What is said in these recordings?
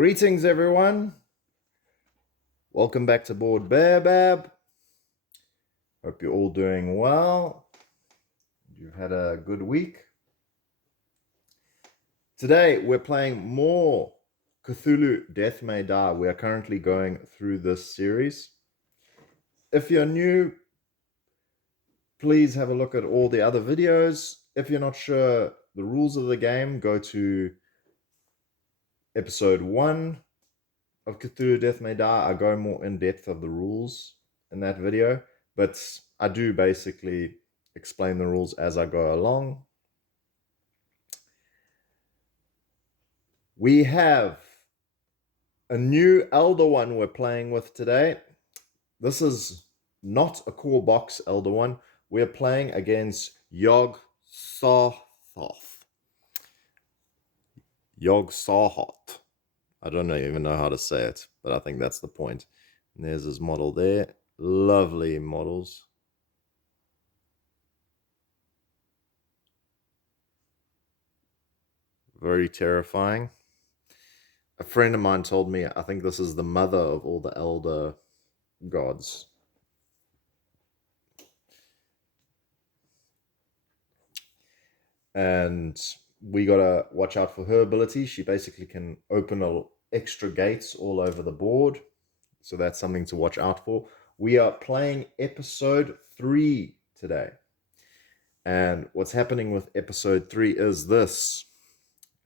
Greetings, everyone. Welcome back to Board Bab. Hope you're all doing well. You've had a good week. Today, we're playing more Cthulhu Death May Die. We are currently going through this series. If you're new, please have a look at all the other videos. If you're not sure the rules of the game, go to episode 1 of Cthulhu Death May Die. I go more in depth of the rules in that video, but I do basically explain the rules as I go along. We have a new Elder One we're playing with today. This is not a core box Elder One. We're playing against Yog-Sothoth. Yog-Sothoth. I don't even know how to say it, but I think that's the point. And there's his model there. Lovely models. Very terrifying. A friend of mine told me, I think this is the mother of all the elder gods. And we gotta watch out for her ability. She basically can open extra gates all over the board. So that's something to watch out for. We are playing episode 3 today. And what's happening with episode 3 is this,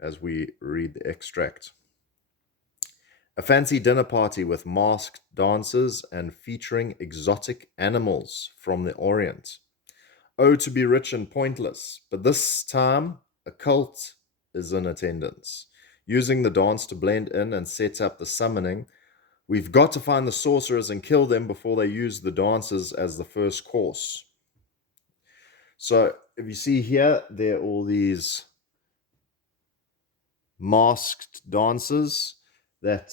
as we read the extract. A fancy dinner party with masked dancers and featuring exotic animals from the Orient. Oh, to be rich and pointless, but this time a cult is in attendance. Using the dance to blend in and set up the summoning, we've got to find the sorcerers and kill them before they use the dancers as the first course. So if you see here, there are all these masked dancers that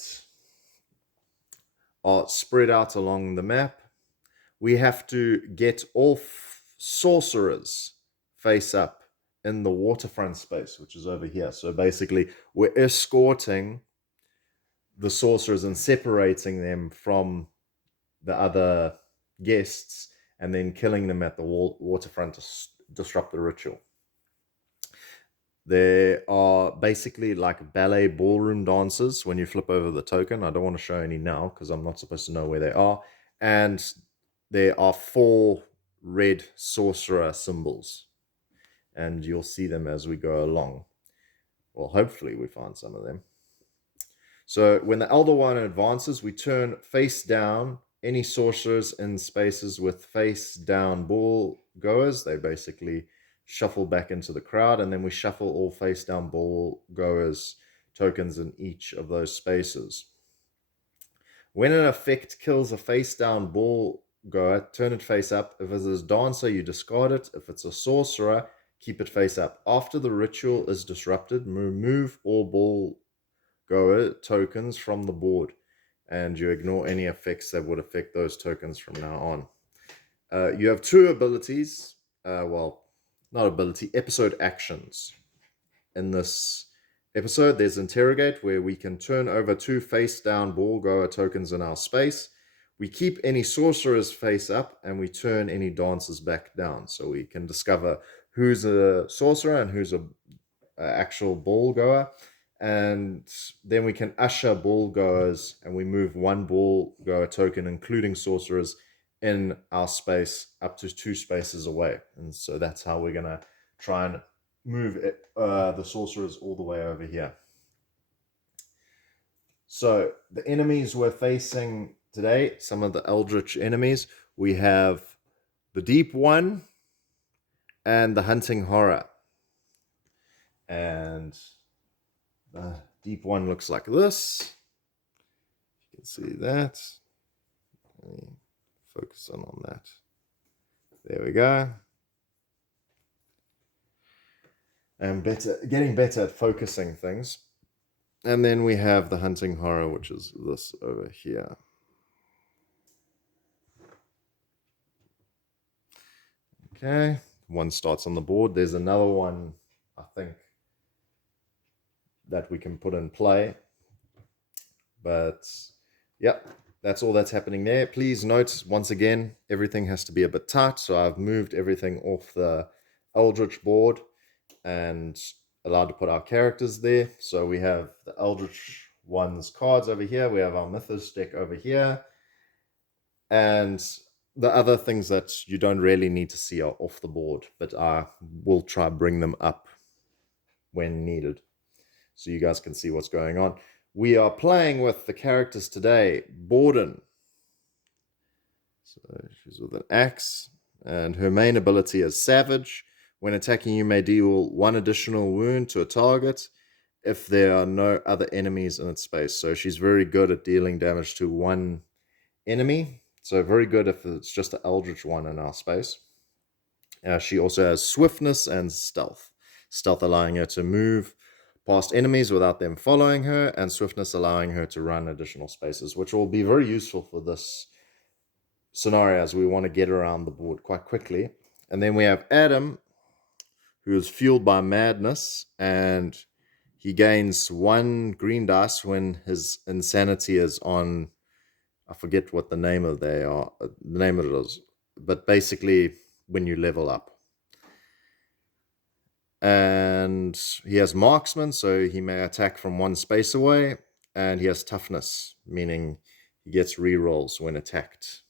are spread out along the map. We have to get all sorcerers face up in the waterfront space, which is over here. So basically, we're escorting the sorcerers and separating them from the other guests and then killing them at the waterfront to disrupt the ritual. There are basically like ballet ballroom dancers when you flip over the token. I don't want to show any now because I'm not supposed to know where they are. And there are 4 red sorcerer symbols. And you'll see them as we go along. Well, hopefully we find some of them. So when the Elder One advances, we turn face down any sorcerers in spaces with face down ball goers. They basically shuffle back into the crowd, and then we shuffle all face down ball goers tokens in each of those spaces. When an effect kills a face down ball goer, turn it face up. If it's a dancer, you discard it. If it's a sorcerer, keep it face up. After the ritual is disrupted, remove all ball goer tokens from the board, and you ignore any effects that would affect those tokens from now on. You have 2 abilities. Not ability, episode actions. In this episode, there's Interrogate, where we can turn over 2 face-down ball-goer tokens in our space. We keep any sorcerers face up, and we turn any dancers back down. So we can discover who's a sorcerer and who's a actual ball-goer. And then we can usher ball-goers, and we move 1 ball-goer token, including sorcerers, in our space up to 2 spaces away. And so that's how we're going to try and move the sorcerers all the way over here. So the enemies we're facing today, some of the eldritch enemies, we have the Deep One and the Hunting Horror. And the Deep One looks like this. You can see that. Focus on that. There we go. And getting better at focusing things. And then we have the Hunting Horror, which is this over here. Okay, one starts on the board. There's another one, I think, that we can put in play. But yeah, that's all that's happening there. Please note, once again, everything has to be a bit tight. So I've moved everything off the Eldritch board and allowed to put our characters there. So we have the Eldritch one's cards over here. We have our Mythos deck over here. And the other things that you don't really need to see are off the board, but I will try bring them up when needed so you guys can see what's going on. We are playing with the characters today. Borden. So she's with an axe, and her main ability is Savage. When attacking, you may deal 1 additional wound to a target if there are no other enemies in its space. So she's very good at dealing damage to one enemy. So very good if it's just an Eldritch one in our space. She also has Swiftness and Stealth. Stealth allowing her to move past enemies without them following her, and Swiftness allowing her to run additional spaces, which will be very useful for this scenario as we want to get around the board quite quickly. And then we have Adam, who is fueled by madness, and he gains 1 green dice when his insanity is on. I forget what the name of the name of it is, but basically when you level up. And he has marksman, so he may attack from 1 space away, and he has toughness, meaning he gets rerolls when attacked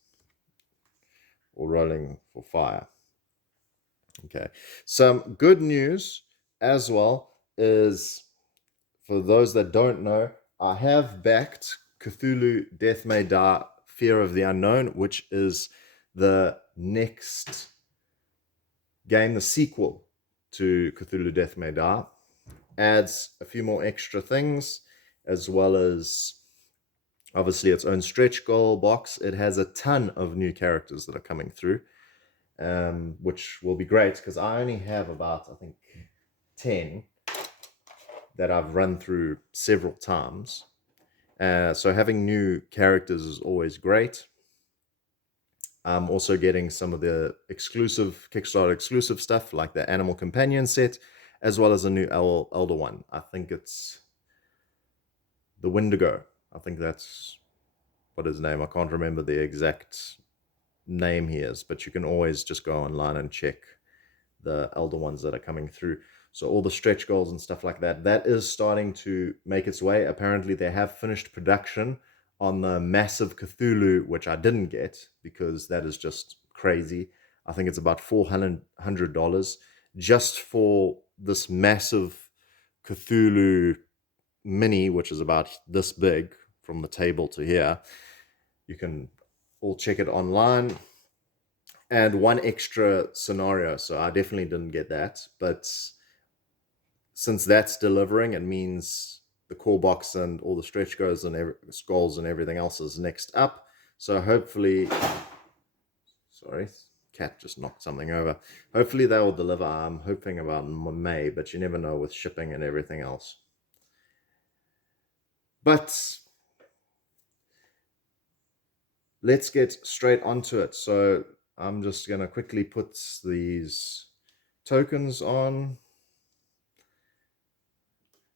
or rolling for fire. Okay, some good news as well is, for those that don't know, I have backed Cthulhu Death May Die Fear of the Unknown, which is the next game, the sequel to Cthulhu Death May Die. Adds a few more extra things, as well as obviously its own stretch goal box. It has a ton of new characters that are coming through, which will be great because I only have about, I think, 10 that I've run through several times. So having new characters is always great. I'm also getting some of the exclusive Kickstarter exclusive stuff, like the Animal Companion set, as well as a new Elder one. I think it's the Wendigo. I think that's what his name. I can't remember the exact name he is, but you can always just go online and check the Elder ones that are coming through. So all the stretch goals and stuff like that, that is starting to make its way. Apparently they have finished production on the massive Cthulhu, which I didn't get because that is just crazy. I think it's about $400 just for this massive Cthulhu mini, which is about this big from the table to here. You can all check it online. And 1 extra scenario, so I definitely didn't get that, but since that's delivering, it means the core box and all the stretch goals and skulls and everything else is next up. So hopefully, sorry, cat just knocked something over. Hopefully they will deliver. I'm hoping about May, but you never know with shipping and everything else. But let's get straight onto it. So I'm just going to quickly put these tokens on.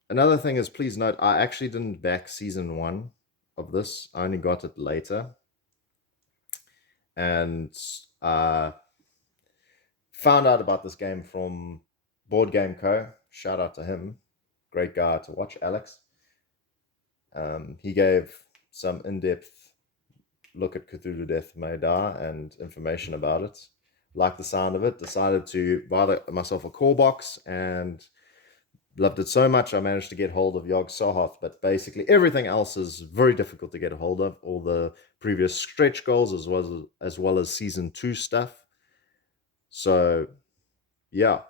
Another thing is, please note, I actually didn't back season 1 of this. I only got it later. And found out about this game from Board Game Co. Shout out to him. Great guy to watch, Alex. He gave some in-depth look at Cthulhu Death May Die and information about it. Liked the sound of it. Decided to buy myself a core box and loved it so much I managed to get hold of Yog Sothoth, but basically everything else is very difficult to get a hold of. All the previous stretch goals as well as season 2 stuff. So yeah,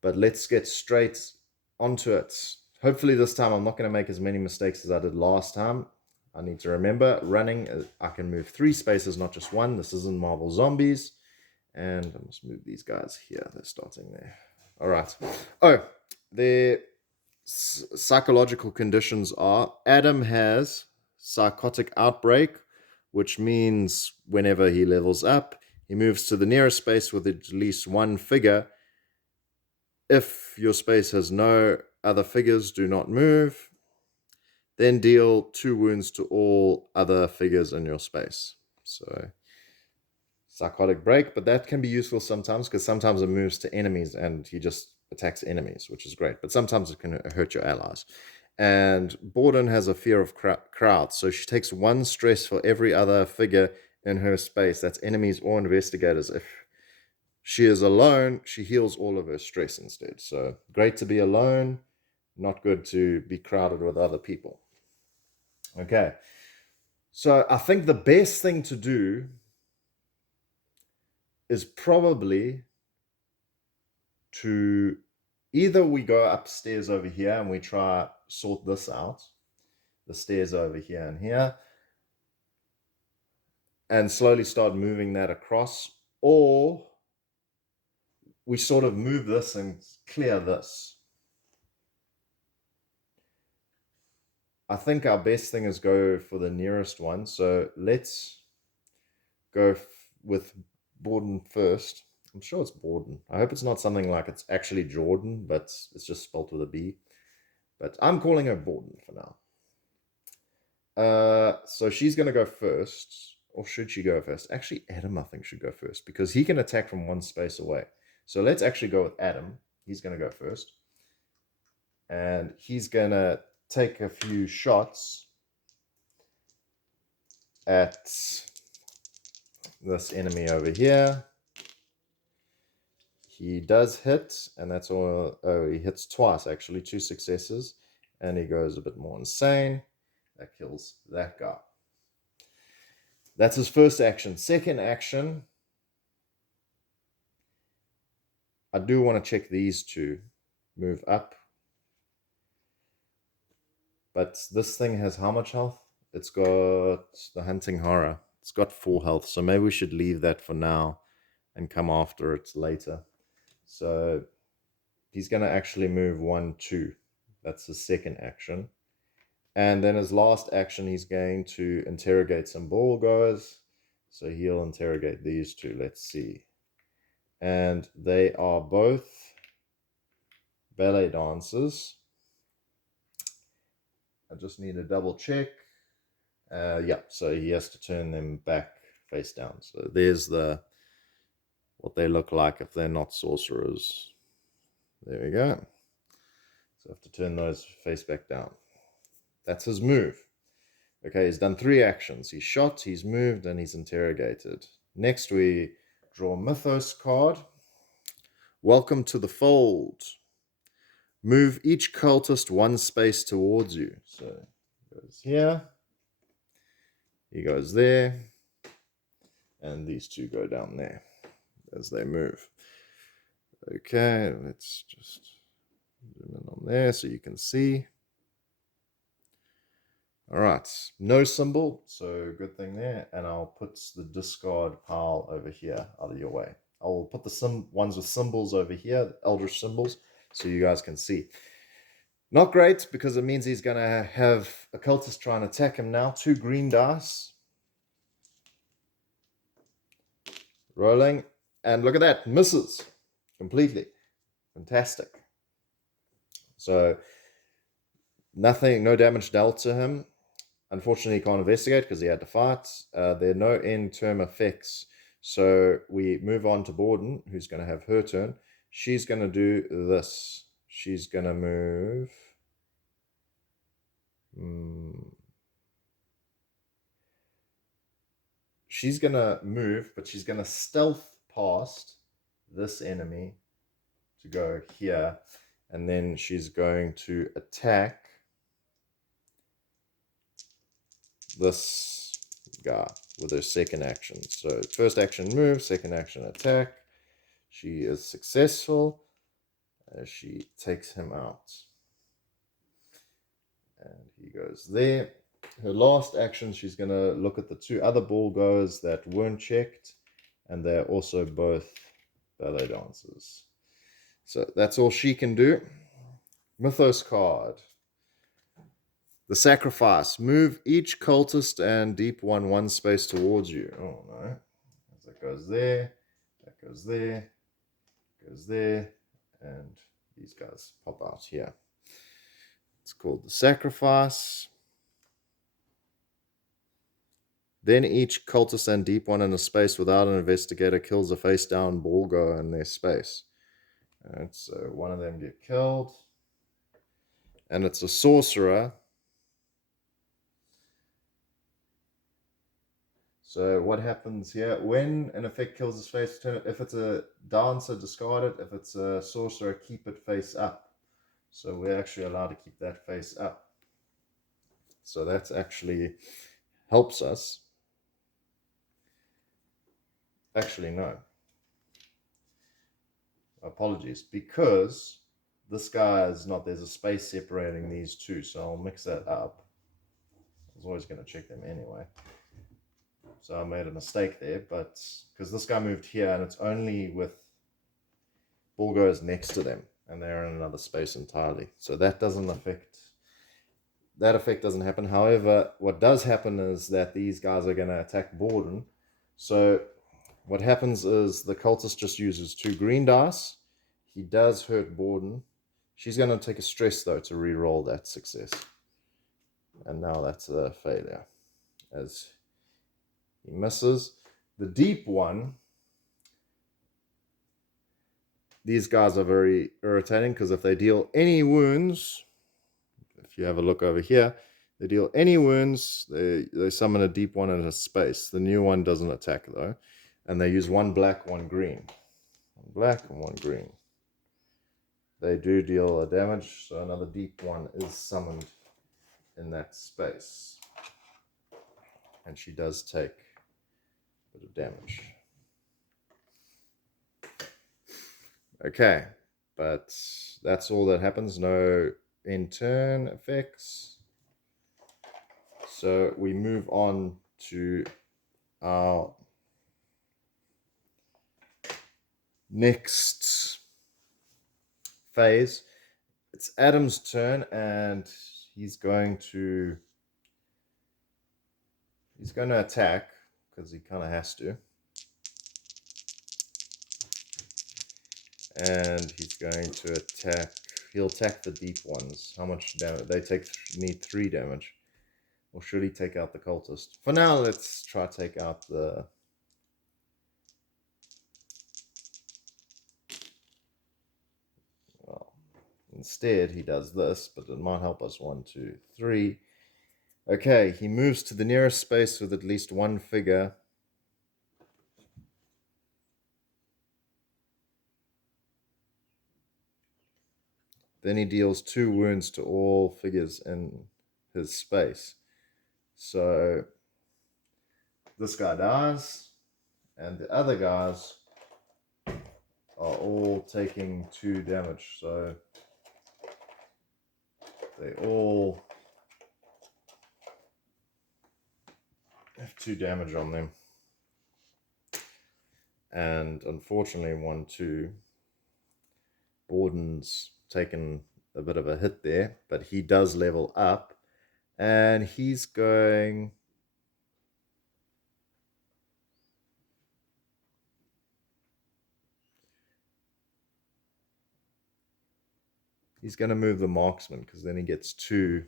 but let's get straight onto it. Hopefully this time I'm not going to make as many mistakes as I did last time. I need to remember, running, I can move 3 spaces, not just 1. This isn't Marvel Zombies. And I must move these guys here. They're starting there. All right. Oh, the psychological conditions are: Adam has psychotic outbreak, which means whenever he levels up, he moves to the nearest space with at least 1 figure. If your space has no other figures, do not move. Then deal 2 wounds to all other figures in your space. So psychotic break, but that can be useful sometimes because sometimes it moves to enemies and he just attacks enemies, which is great. But sometimes it can hurt your allies. And Borden has a fear of crowds, so she takes 1 stress for every other figure in her space. That's enemies or investigators. If she is alone, she heals all of her stress instead. So great to be alone, not good to be crowded with other people. Okay. So I think the best thing to do is probably to either we go upstairs over here and we try sort this out, the stairs over here and here, and slowly start moving that across, or we sort of move this and clear this. I think our best thing is go for the nearest one. So let's go with Borden first. I'm sure it's Borden. I hope it's not something like it's actually Jordan, but it's just spelled with a B. But I'm calling her Borden for now. So she's going to go first. Or should she go first? Actually, Adam, I think, should go first because he can attack from 1 space away. So let's actually go with Adam. He's going to go first. And he's going to take a few shots at this enemy over here. He does hit, and that's all. Oh, he hits twice, actually, 2 successes. And he goes a bit more insane. That kills that guy. That's his first action. Second action, I do want to check these 2. Move up. But this thing has how much health? It's got the hunting horror. It's got 4 health. So maybe we should leave that for now and come after it later. So he's going to actually move 1, 2. That's his second action. And then his last action, he's going to interrogate some ball goers. So he'll interrogate these 2. Let's see. And they are both ballet dancers. I just need to double check. Yeah, so he has to turn them back face down. So there's what they look like if they're not sorcerers. There we go. So I have to turn those face back down. That's his move. Okay, he's done 3 actions. He's shot, he's moved, and he's interrogated. Next, we draw Mythos card. Welcome to the fold. Move each cultist 1 space towards you. So he goes here. He goes there. And these 2 go down there as they move. Okay, let's just zoom in on there so you can see. All right, no symbol, so good thing there. And I'll put the discard pile over here out of your way. I'll put the ones with symbols over here, eldritch symbols, so you guys can see. Not great, because it means he's going to have a cultist trying to attack him now. 2 green dice. Rolling. And look at that. Misses. Completely. Fantastic. So, nothing, no damage dealt to him. Unfortunately, he can't investigate because he had to fight. There are no end-term effects. So, we move on to Borden, who's going to have her turn. She's going to do this. She's going to move. She's going to move, but she's going to stealth past this enemy to go here. And then she's going to attack this guy with her second action. So first action move, second action attack. She is successful as she takes him out. And he goes there. Her last action, she's going to look at the 2 other ball goers that weren't checked. And they're also both ballet dancers. So that's all she can do. Mythos card. The sacrifice. Move each cultist and deep one space towards you. Oh no. That goes there. That goes there. Goes there. And these guys pop out here. It's called the sacrifice. Then each cultist and deep one in a space without an investigator kills a face down boargo in their space. Alright, so one of them get killed. And it's a sorcerer. So what happens here? When an effect kills his face, turn it. If it's a dancer, discard it. If it's a sorcerer, keep it face up. So we're actually allowed to keep that face up. So that's actually helps us. Actually, no. Apologies. Because this guy is not, there's a space separating these two. So I'll mix that up. I was always going to check them anyway. So I made a mistake there, but because this guy moved here and it's only with Bulgars next to them and they're in another space entirely. So that doesn't affect, that effect doesn't happen. However, what does happen is that these guys are going to attack Borden. So what happens is the cultist just uses 2 green dice. He does hurt Borden. She's going to take a stress though to re-roll that success. And now that's a failure as he misses. The deep one, these guys are very irritating because if they deal any wounds, if you have a look over here, they deal any wounds, they summon a deep one in a space. The new one doesn't attack though. And they use 1 black, 1 green. 1 black and 1 green. They do deal a damage, so another deep one is summoned in that space. And she does take a bit of damage. Okay, but that's all that happens. No end turn effects. So we move on to our next phase. It's Adam's turn, and he's going to attack because he kind of has to. And he's going to attack. He'll attack the deep ones. How much damage? They need 3 damage. Or should he take out the cultist? For now, let's try to take out the... Well, instead, he does this, but it might help us. 1, 2, 3. Okay, he moves to the nearest space with at least 1 figure. Then he deals 2 wounds to all figures in his space. So this guy dies, and the other guys are all taking 2 damage. So they all have 2 damage on them. And unfortunately, 1, 2, Borden's taken a bit of a hit there, but he does level up, and he's going... He's going to move the marksman because then he gets 2.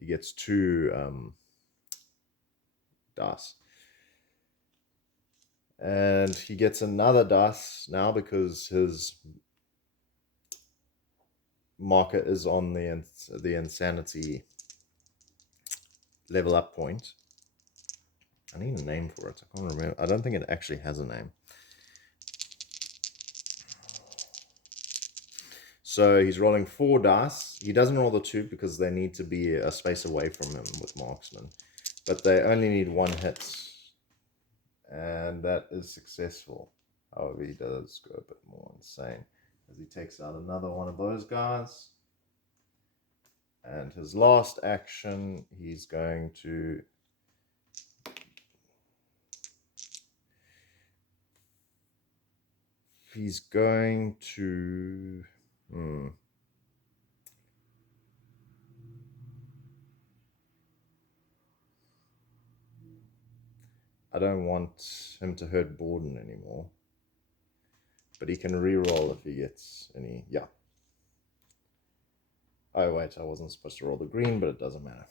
He gets 2 dice. And he gets another dice now because his marker is on the insanity level up point. I need a name for it. I can't remember. I don't think it actually has a name. So he's rolling 4 dice. He doesn't roll the 2 because they need to be a space away from him with marksman. But they only need 1 hit. And that is successful. However, he does go a bit more insane as he takes out another one of those guys. And his last action, he's going to... I don't want him to hurt Borden anymore. But he can re-roll if he gets any... Yeah. Oh, wait, I wasn't supposed to roll the green, but it doesn't matter.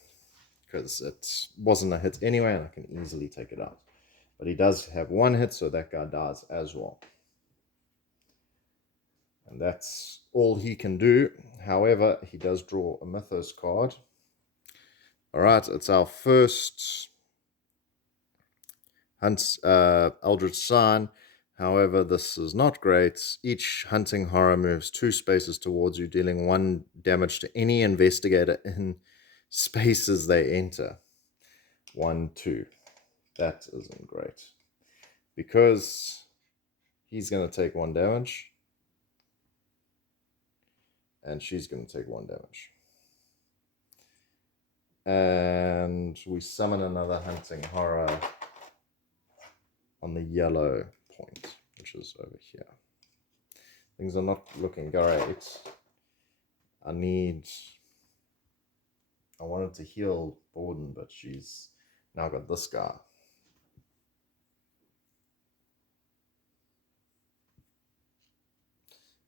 because it wasn't a hit anyway, and I can easily take it out. But he does have one hit, so that guy dies as well. And that's all he can do. However, he does draw a Mythos card. All right, it's our first Eldritch Sign. However, this is not great. Each hunting horror moves 2 spaces towards you, dealing 1 damage to any investigator in spaces they enter. 1, 2. That isn't great. Because he's going to take 1 damage. And she's going to take 1 damage. And we summon another hunting horror on the yellow point, which is over here. Things are not looking great. I wanted to heal Borden, but she's now got this guy.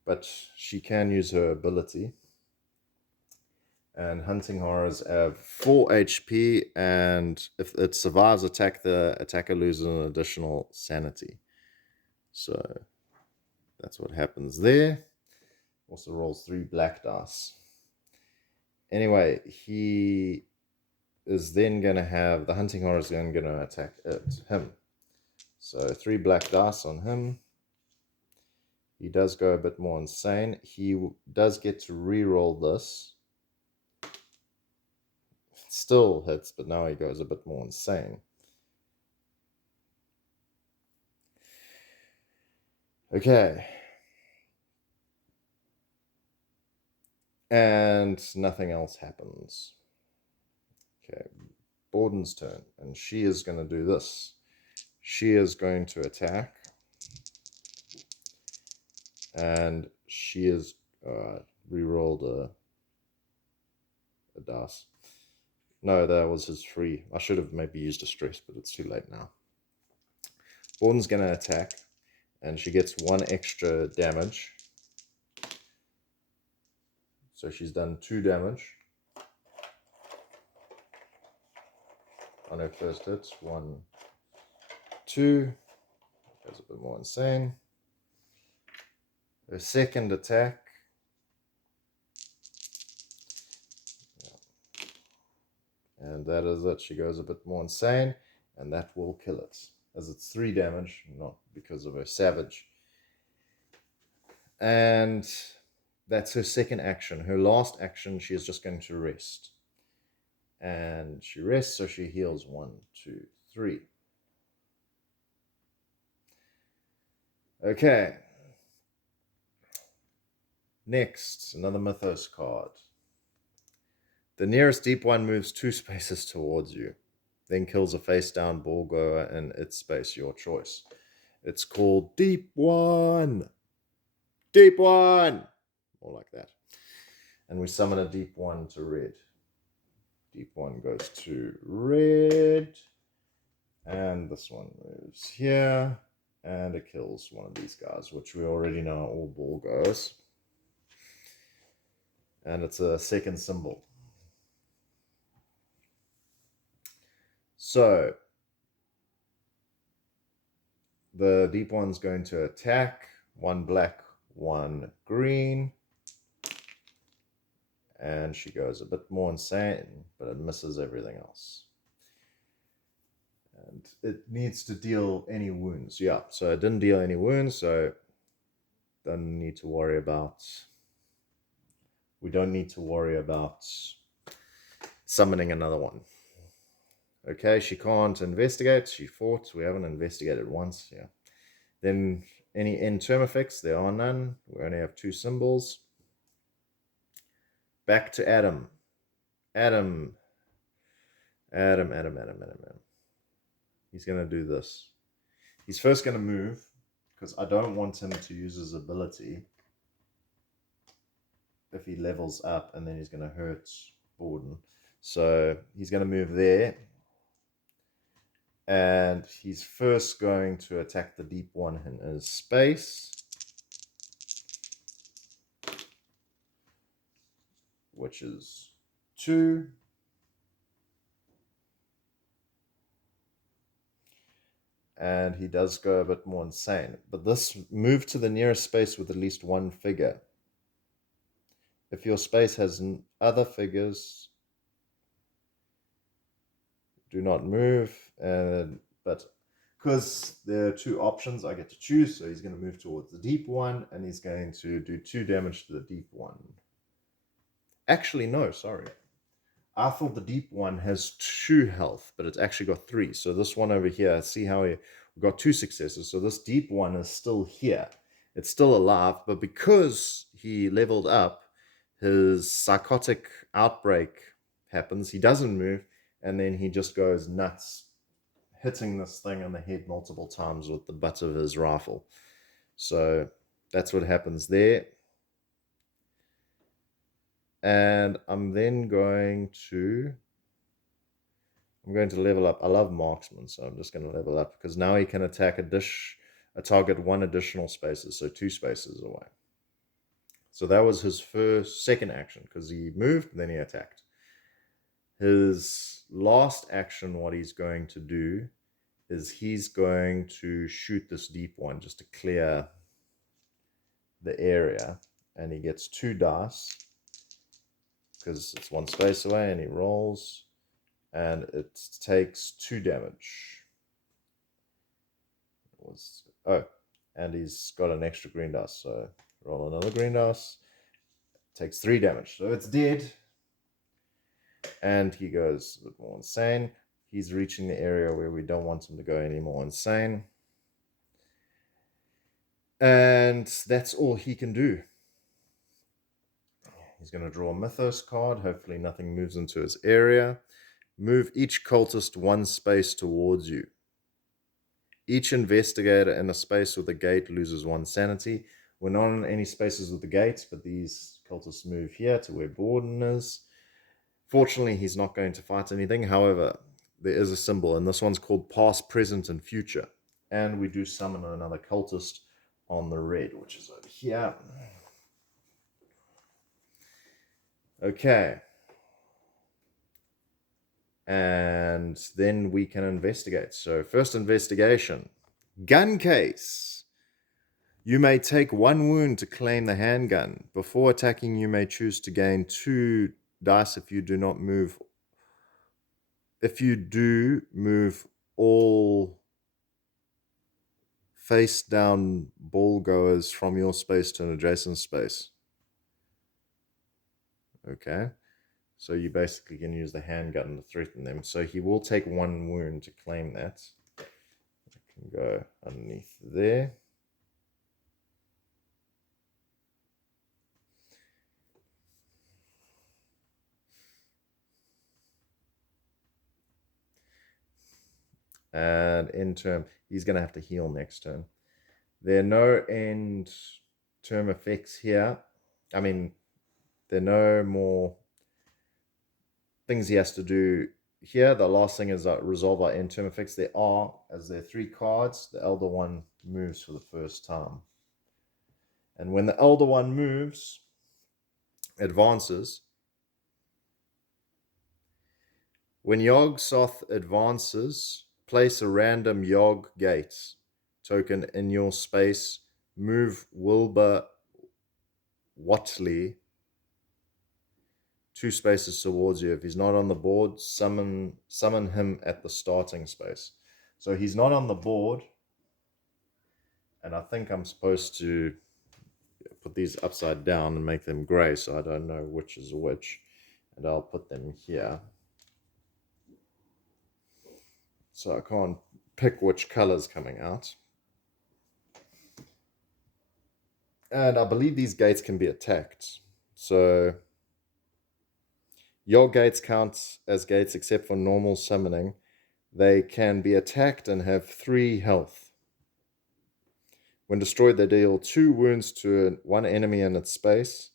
But she can use her ability. And hunting horrors have 4 HP, and if it survives attack, the attacker loses an additional sanity. So that's what happens there. Also rolls 3 black dice. Anyway, he is then going to have, the hunting horror is then going to attack him. So 3 black dice on him. He does go a bit more insane. He does get to re-roll this. Still hits, but now he goes a bit more insane. Okay. And nothing else happens. Okay. Borden's turn, and she is going to do this. She is going to attack. And she is re-rolled a dice. No, that was his free. I should have maybe used a stress, but it's too late now. Borden's going to attack, and she gets 1 extra damage. So she's done 2 damage on her first hit. 1, 2. Goes a bit more insane. Her second attack. And that is it. She goes a bit more insane, and that will kill it. As it's 3 damage, not because of her savage. And that's her second action. Her last action, she is just going to rest. And she rests, so she heals 1, 2, 3. Okay. Next, another Mythos card. The nearest deep one moves 2 spaces towards you, then kills a face-down ball goer in its space, your choice. It's called Deep One. Deep One! More like that. And we summon a Deep One to red. Deep One goes to red. And this one moves here. And it kills one of these guys, which we already know are all ball goers. And it's a second symbol. So, the Deep One's going to attack. 1 black, 1 green. And she goes a bit more insane, but it misses everything else. And it needs to deal any wounds. Yeah, so it didn't deal any wounds, so don't need to worry about... We don't need to worry about summoning another one. Okay, she can't investigate. She fought. We haven't investigated once. Yeah. Then any end term effects? There are none. We only have 2 symbols. Back to Adam. Adam. He's going to do this. He's first going to move, because I don't want him to use his ability if he levels up, and then he's going to hurt Borden. So he's going to move there. And he's first going to attack the Deep One in his space, which is 2. and he does go a bit more insane. But this move to the nearest space with at least one figure. If your space has other figures, do not move. But because there are two options, I get to choose. So he's going to move towards the deep one, and he's going to do 2 damage to the deep one. Actually, no, sorry. I thought the deep one has 2 health, but it's actually got 3. So this one over here, see how we got 2 successes. So this deep one is still here. It's still alive, but because he leveled up, his psychotic outbreak happens. He doesn't move, and then he just goes nuts, hitting this thing on the head multiple times with the butt of his rifle. So that's what happens there. And I'm going to level up. I love marksman, so I'm just going to level up because now he can attack a target 1 additional spaces, so 2 spaces away. So that was his second action because he moved, then he attacked. His last action, what he's going to do is he's going to shoot this deep one just to clear the area, and he gets 2 dice because it's 1 space away, and he rolls, and it takes 2 damage. And he's got an extra green dice, so roll another green dice. Takes 3 damage, so it's dead. And he goes a bit more insane. He's reaching the area where we don't want him to go any more insane. And that's all he can do. He's going to draw a Mythos card. Hopefully nothing moves into his area. Move each cultist 1 space towards you. Each investigator in a space with a gate loses 1 sanity. We're not in any spaces with the gates, but these cultists move here to where Borden is. Fortunately, he's not going to fight anything. However, there is a symbol, and this one's called past, present, and future. And we do summon another cultist on the red, which is over here. Okay. And then we can investigate. So first investigation. Gun case. You may take 1 wound to claim the handgun. Before attacking, you may choose to gain 2 dice if you do not move. If you do, move all face down ball goers from your space to an adjacent space. Okay. So you basically can use the handgun to threaten them. So he will take 1 wound to claim that. I can go underneath there. And end term, he's going to have to heal next turn. There are no end term effects here. I mean, there are no more things he has to do here. The last thing is resolve our end term effects. There are 3 cards. The elder one moves for the first time. And when the elder one moves, advances. When Yog Soth advances, place a random Yog Gate token in your space. Move Wilbur Watley 2 spaces towards you. If he's not on the board, summon him at the starting space. So he's not on the board, and I think I'm supposed to put these upside down and make them gray, so I don't know which is which, and I'll put them here. So I can't pick which color's coming out. And I believe these gates can be attacked. So your gates count as gates except for normal summoning. They can be attacked and have 3 health. When destroyed, they deal 2 wounds to 1 enemy in its space.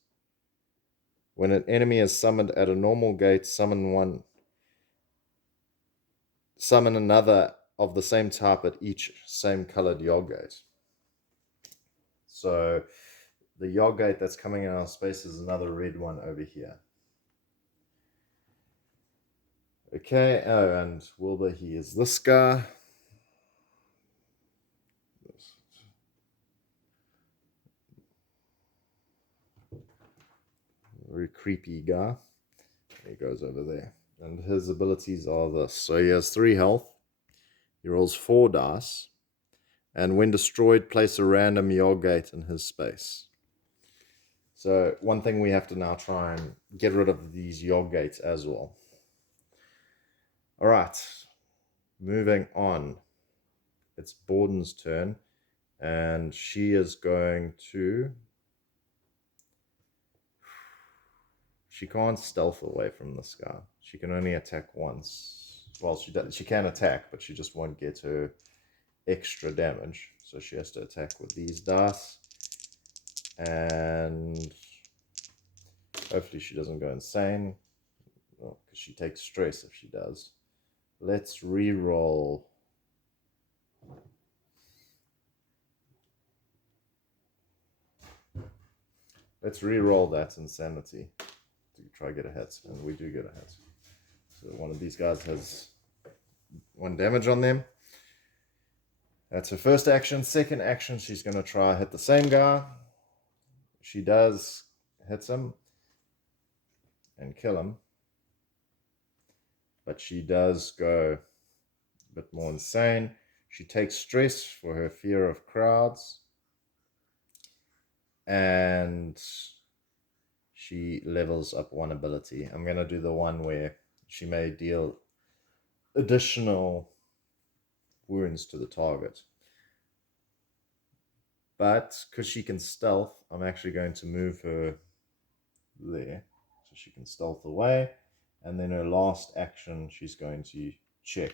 When an enemy is summoned at a normal gate, summon another of the same type at each same colored Yog gate. So the Yog gate that's coming in our space is another red one over here. Okay, and Wilbur, he is this guy. very creepy guy. He goes over there. And his abilities are this. So he has 3 health. He rolls 4 dice. And when destroyed, place a random Yog gate in his space. So one thing we have to now try and get rid of these Yog gates as well. All right. Moving on. It's Borden's turn. And she is going to... She can't stealth away from this guy. She can only attack once. Well, she can attack, but she just won't get her extra damage. So she has to attack with these dice. And hopefully she doesn't go insane. Because she takes stress if she does. Let's re-roll. Let's re-roll that insanity to try to get a hit. And we do get a hit. So one of these guys has 1 damage on them. That's her first action. Second action, she's going to try hit the same guy. She does hit him and kill him. But she does go a bit more insane. She takes stress for her fear of crowds. And she levels up 1 ability. I'm going to do the one where she may deal additional wounds to the target. But because she can stealth, I'm actually going to move her there. So she can stealth away. And then her last action, she's going to check.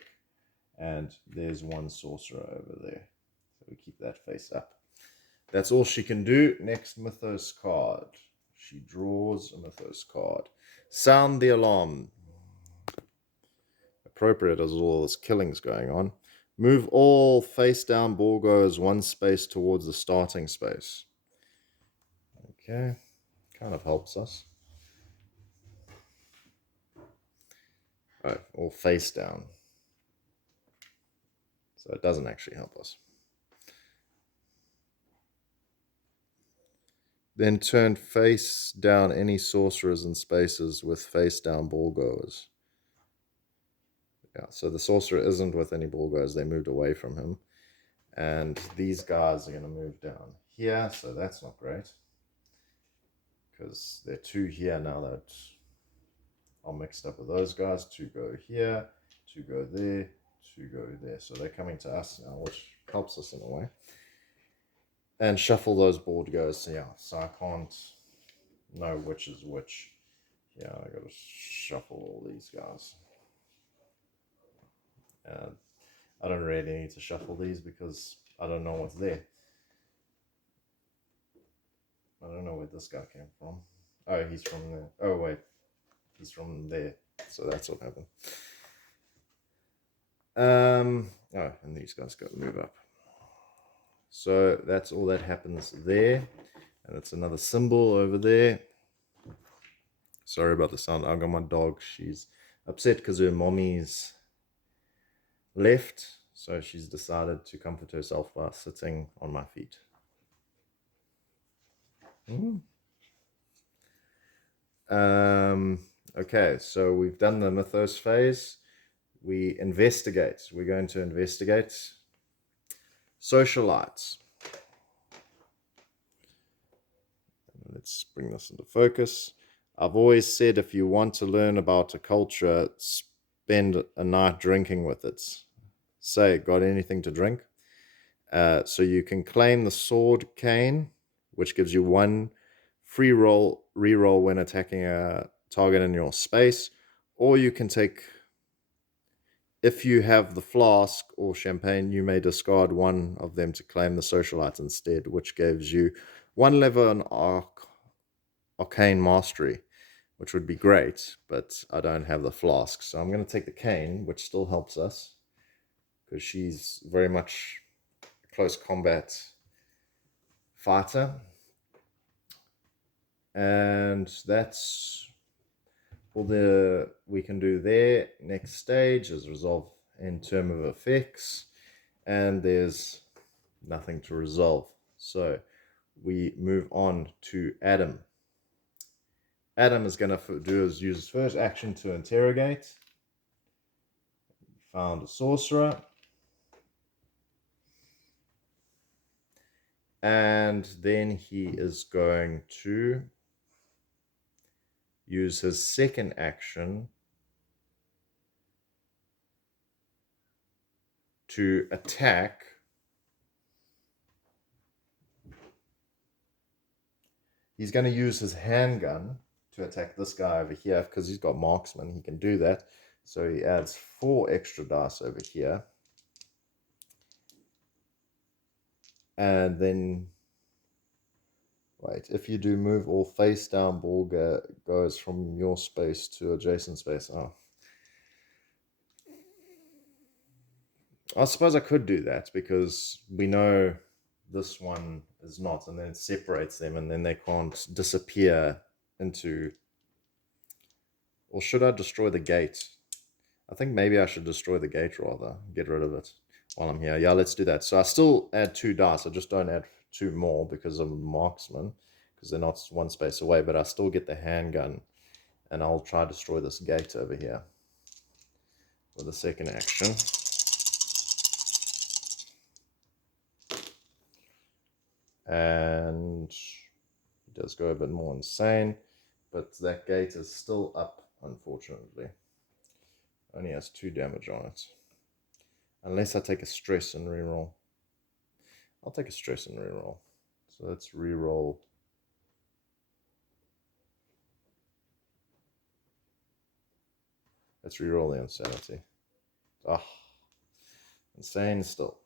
And there's 1 sorcerer over there. So we keep that face up. That's all she can do. Next Mythos card. She draws a Mythos card. Sound the alarm. Appropriate as all this killing's going on. Move all face down ball goers 1 space towards the starting space. Okay. Kind of helps us. Alright, all face down. So it doesn't actually help us. Then turn face down any sorcerers in spaces with face down ball goers. Yeah, so the sorcerer isn't with any ball goers. They moved away from him. And these guys are going to move down here. So that's not great. Because there are 2 here now that are mixed up with those guys. 2 go here. 2 go there. 2 go there. So they're coming to us now, which helps us in a way. And shuffle those board goes. So yeah, so I can't know which is which. Yeah, I got to shuffle all these guys. I don't really need to shuffle these because I don't know what's there. I don't know where this guy came from. Oh, he's from there. Oh, wait. He's from there. So that's what happened. Oh, and these guys got to move up. So that's all that happens there. And it's another symbol over there. Sorry about the sound. I've got my dog. She's upset because her mommy's left. So she's decided to comfort herself by sitting on my feet. Okay, so we've done the Mythos phase. We investigate. We're going to investigate socialites. Let's bring this into focus. I've always said if you want to learn about a culture, spend a night drinking with it. Say, got anything to drink? So you can claim the sword cane, which gives you 1 free reroll when attacking a target in your space, or you can take, if you have the flask or champagne, you may discard 1 of them to claim the socialite instead, which gives you 1 level in arcane mastery, which would be great, but I don't have the flask, so I'm going to take the cane, which still helps us because she's very much a close combat fighter. And that's all we can do there. Next stage is resolve in term of effects, and there's nothing to resolve. So we move on to Adam. Adam is going to use his first action to interrogate. Found a sorcerer. And then he is going to use his second action to attack he's going to use his handgun to attack this guy over here because he's got marksman. He can do that. So he adds 4 extra dice over here. And then, wait, if you do move all face down, ball goes from your space to adjacent space. Oh. I suppose I could do that because we know this one is not, and then it separates them, and then they can't disappear into... Or should I destroy the gate? I think maybe I should destroy the gate rather. Get rid of it while I'm here. Yeah, let's do that. So I still add 2 dice. I just don't add 2 more because I'm a marksman, because they're not 1 space away, but I still get the handgun, and I'll try to destroy this gate over here with the second action. And he does go a bit more insane, but that gate is still up, unfortunately. Only has 2 damage on it. Unless I take a stress and reroll. I'll take a stress and reroll. So let's reroll. Let's reroll the insanity. Ah, insane still.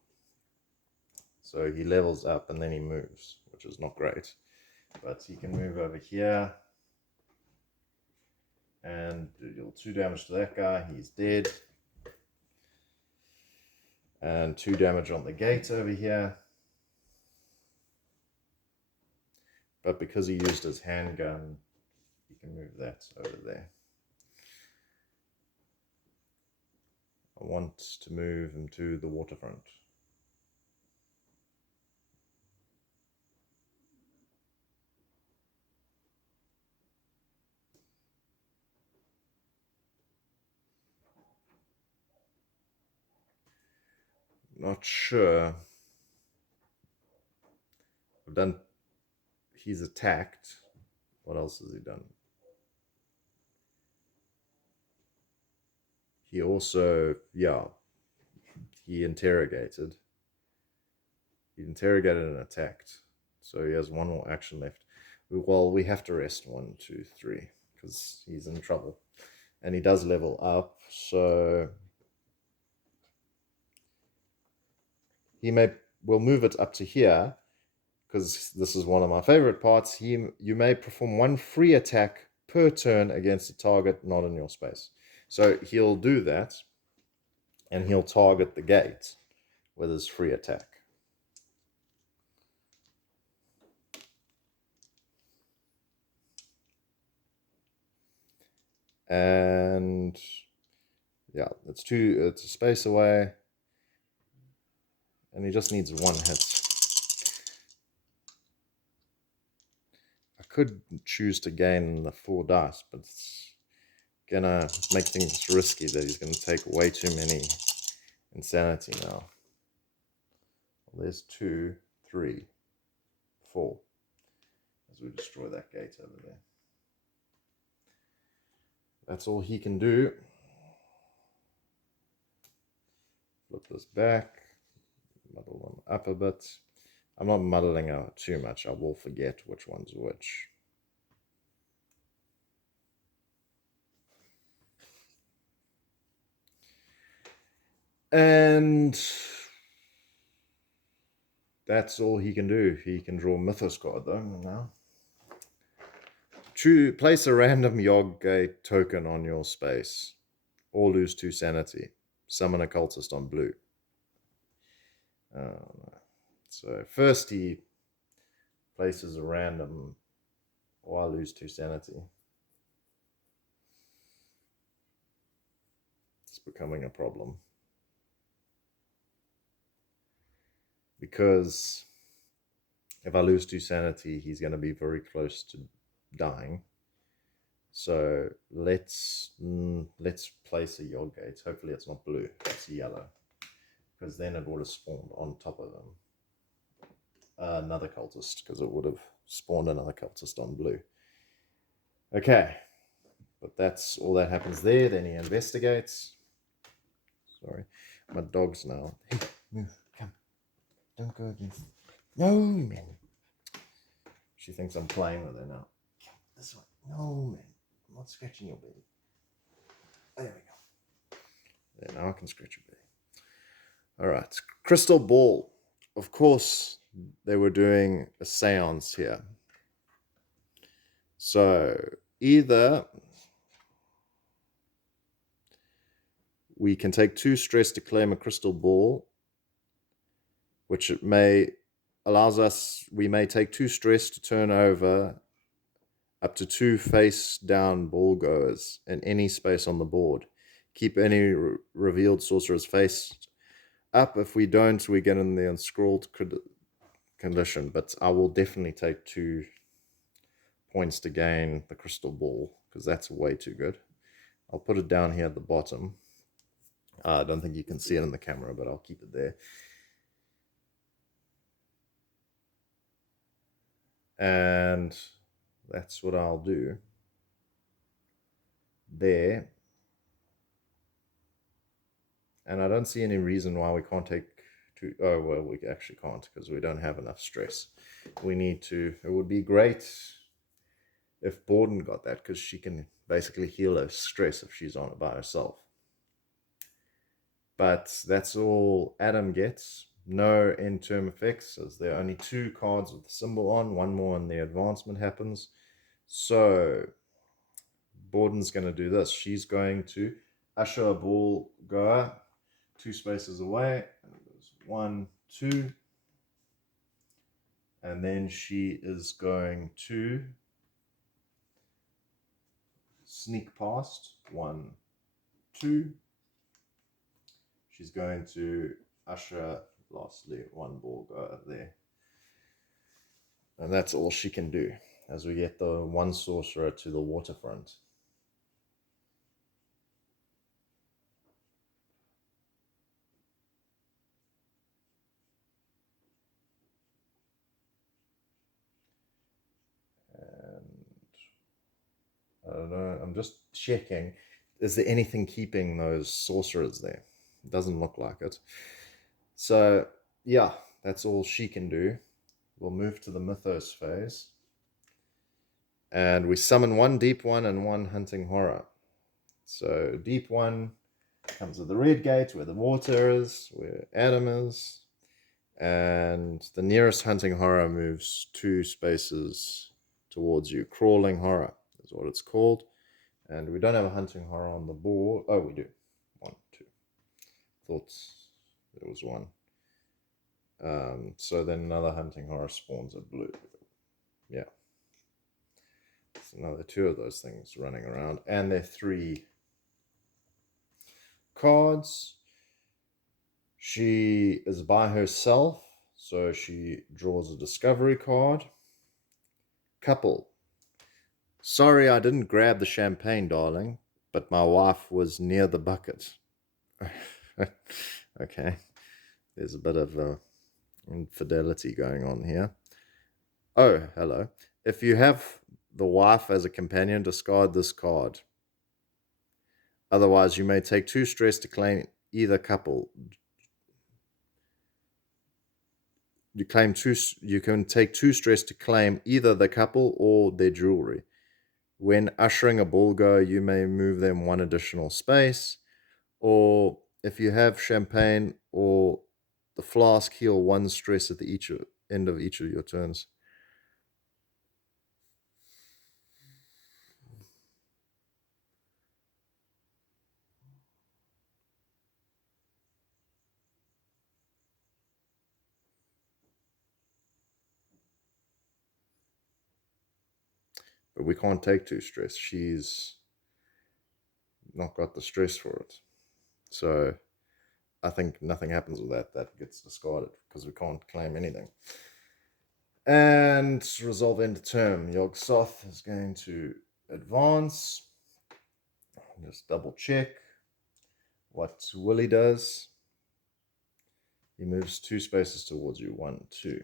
So he levels up and then he moves, which is not great. But he can move over here and deal 2 damage to that guy. He's dead. And 2 damage on the gate over here. But because he used his handgun, he can move that over there. I want to move him to the waterfront. Not sure. I've done... He's attacked. What else has he done? He also, yeah, he interrogated. He interrogated and attacked. So he has 1 more action left. Well, we have to rest 1, 2, 3 because he's in trouble. And he does level up, so we'll move it up to here because this is one of my favorite parts. You may perform 1 free attack per turn against a target not in your space. So he'll do that, and he'll target the gate with his free attack. And yeah, it's a space away, and he just needs 1 hit. I could choose to gain the 4 dice, but it's gonna make things risky that he's gonna take way too many insanity now. Well, there's 2, 3, 4 as we destroy that gate over there. That's all he can do. Flip this back, muddle them up a bit. I'm not muddling out too much. I will forget which one's which. And that's all he can do. He can draw Mythos card though now. Place a random Yog Gate token on your space, or lose 2 sanity. Summon a cultist on blue. So first he places a random, or I lose 2 sanity. It's becoming a problem. Because if I lose 2 sanity, he's going to be very close to dying. So let's place a Yog Gate. Hopefully it's not blue, it's yellow, because then it would have spawned on top of him another cultist, because it would have spawned another cultist on blue. Okay, but that's all that happens there. Then he investigates. Sorry, my dog's now. Hey, move, come. Don't go against. No, man. She thinks I'm playing with her now. Come this way. No, man. I'm not scratching your belly. There we go. There, now I can scratch your belly. All right. Crystal ball. Of course, they were doing a seance here. So either we can take 2 stress to claim a crystal ball, which it may allows us, we may take 2 stress to turn over up to 2 face down ball goers in any space on the board. Keep any revealed sorcerers face up. If we don't, we get in the unscrolled condition, but I will definitely take 2 points to gain the crystal ball, because that's way too good. I'll put it down here at the bottom. I don't think you can see it in the camera, but I'll keep it there. And that's what I'll do there. And I don't see any reason why we can't take 2. Oh, well, we actually can't, because we don't have enough stress. We need to. It would be great if Borden got that, because she can basically heal her stress if she's on it by herself. But that's all Adam gets. No end term effects, as there are only 2 cards with the symbol on. 1 more and the advancement happens. So Borden's going to do this. She's going to usher a ball goer 2 spaces away. And it goes 1, 2. And then she is going to sneak past 1, 2. She's going to usher, lastly, 1 ball goer there. And that's all she can do as we get the 1 sorcerer to the waterfront. And I don't know, I'm just checking. Is there anything keeping those sorcerers there? It doesn't look like it. So, yeah, that's all she can do. We'll move to the mythos phase. And we summon 1 deep one and 1 hunting horror. So deep one comes with the red gate, where the water is, where Adam is. And the nearest hunting horror moves 2 spaces towards you. Crawling horror is what it's called. And we don't have a hunting horror on the board. Oh, we do. 1, 2. Thought there was 1. So then another hunting horror spawns at blue. Yeah. So another 2 of those things running around. And they're 3 cards. She is by herself, so she draws a discovery card. Couple. Sorry, I didn't grab the champagne, darling, but my wife was near the bucket. Okay. There's a bit of infidelity going on here. Oh, hello. If you have the wife as a companion, discard this card. Otherwise, you may take 2 stress to claim either couple. You can take 2 stress to claim either the couple or their jewelry. When ushering a ball goer, you may move them 1 additional space. Or if you have champagne or the flask, heal 1 stress at the end of each of your turns. But we can't take 2 stress. She's not got the stress for it. So I think nothing happens with that. That gets discarded because we can't claim anything. And resolve end term. Yog Soth is going to advance. Just double check what Willie does. He moves 2 spaces towards you. 1, 2.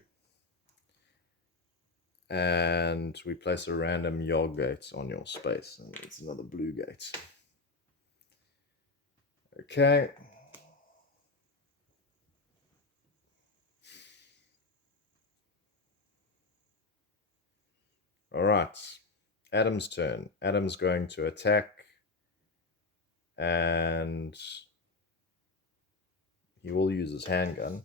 And we place a random yog gate on your space. And it's another blue gate. Okay. All right. Adam's turn. Adam's going to attack. And he will use his handgun.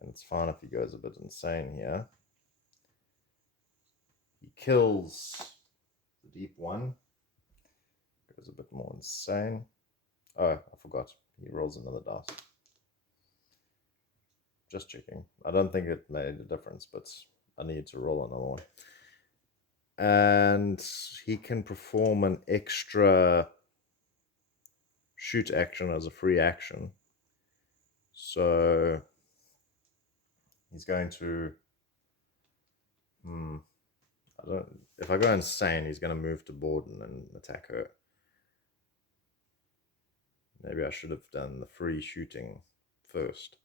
And it's fine if he goes a bit insane here. He kills the deep one. Goes a bit more insane. Oh, I forgot. He rolls another dice. Just checking. I don't think it made a difference, but I need to roll another one. And he can perform an extra shoot action as a free action. So he's going to... If I go insane, he's going to move to Borden and attack her. Maybe I should have done the free shooting first.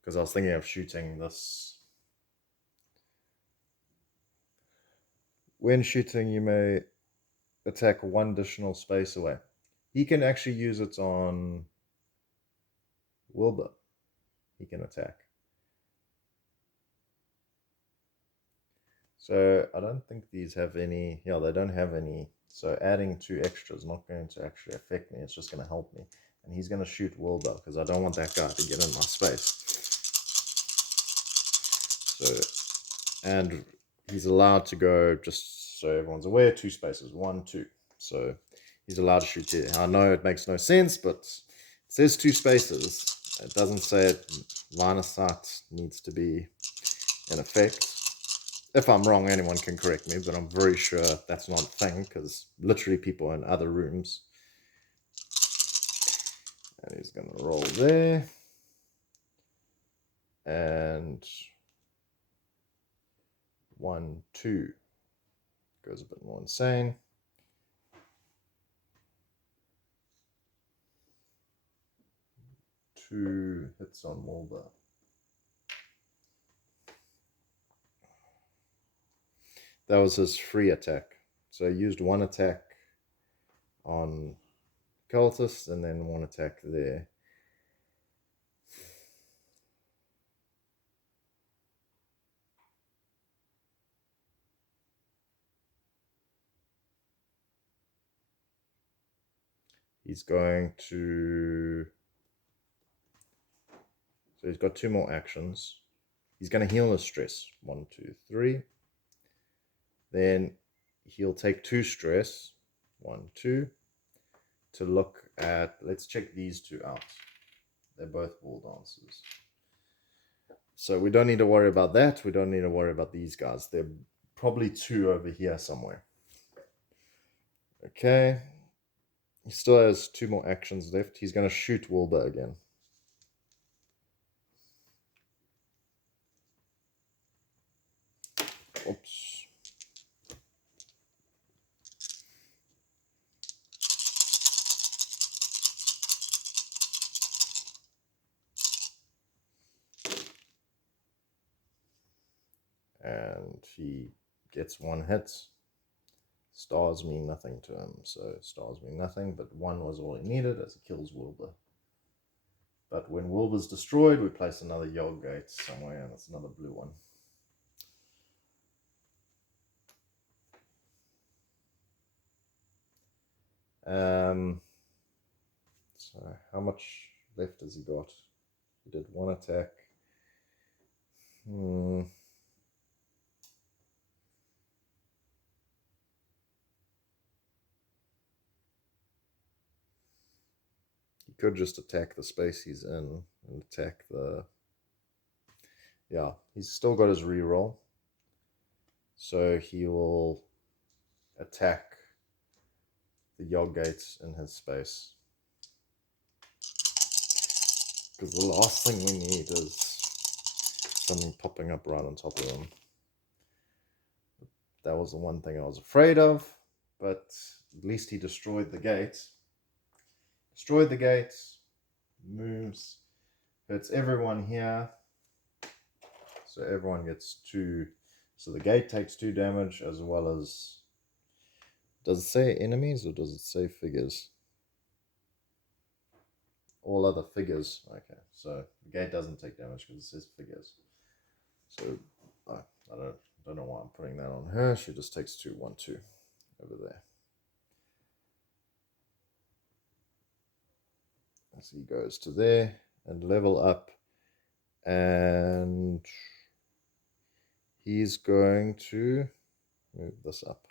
Because I was thinking of shooting this. When shooting, you may attack 1 additional space away. He can actually use it on Wilbur. He can attack. So I don't think these have any. Yeah, they don't have any. So adding 2 extras is not going to actually affect me. It's just going to help me. And he's going to shoot Wilbur because I don't want that guy to get in my space. So, and he's allowed to go, just so everyone's aware, 2 spaces. 1, 2. So he's allowed to shoot here. I know it makes no sense, but it says 2 spaces. It doesn't say it. Line of sight needs to be in effect. If I'm wrong, anyone can correct me, but I'm very sure that's not a thing, because literally people are in other rooms. And he's going to roll there. And 1, 2. Goes a bit more insane. Two hits on Wilbur. That was his free attack. So he used 1 attack on Cultist and then 1 attack there. He's going to... So he's got 2 more actions. He's going to heal his stress. 1, 2, 3. Then he'll take 2 stress. 1, 2. To look at... Let's check these 2 out. They're both ball dancers. So we don't need to worry about that. We don't need to worry about these guys. They're probably 2 over here somewhere. Okay. He still has 2 more actions left. He's going to shoot Wilbur again. Oops. And he gets 1 hit. Stars mean nothing to him, so stars mean nothing, but 1 was all he needed as he kills Wilbur. But when Wilbur's destroyed, we place another Yog Gate somewhere, and it's another blue one. So how much left has he got? He did 1 attack. He could just attack the space he's in and attack the... Yeah, he's still got his reroll. So he will attack the Yog Gates in his space. Because the last thing we need is something popping up right on top of them. That was the one thing I was afraid of, but at least he destroyed the gate. Destroyed the gate, moves, hurts everyone here. So everyone gets 2. So the gate takes 2 damage, as well as... Does it say enemies or does it say figures? All other figures. Okay, so the gate doesn't take damage because it says figures. So I don't know why I'm putting that on her. She just takes 2, 1, 2 over there. As he goes to there and level up, and he's going to move this up.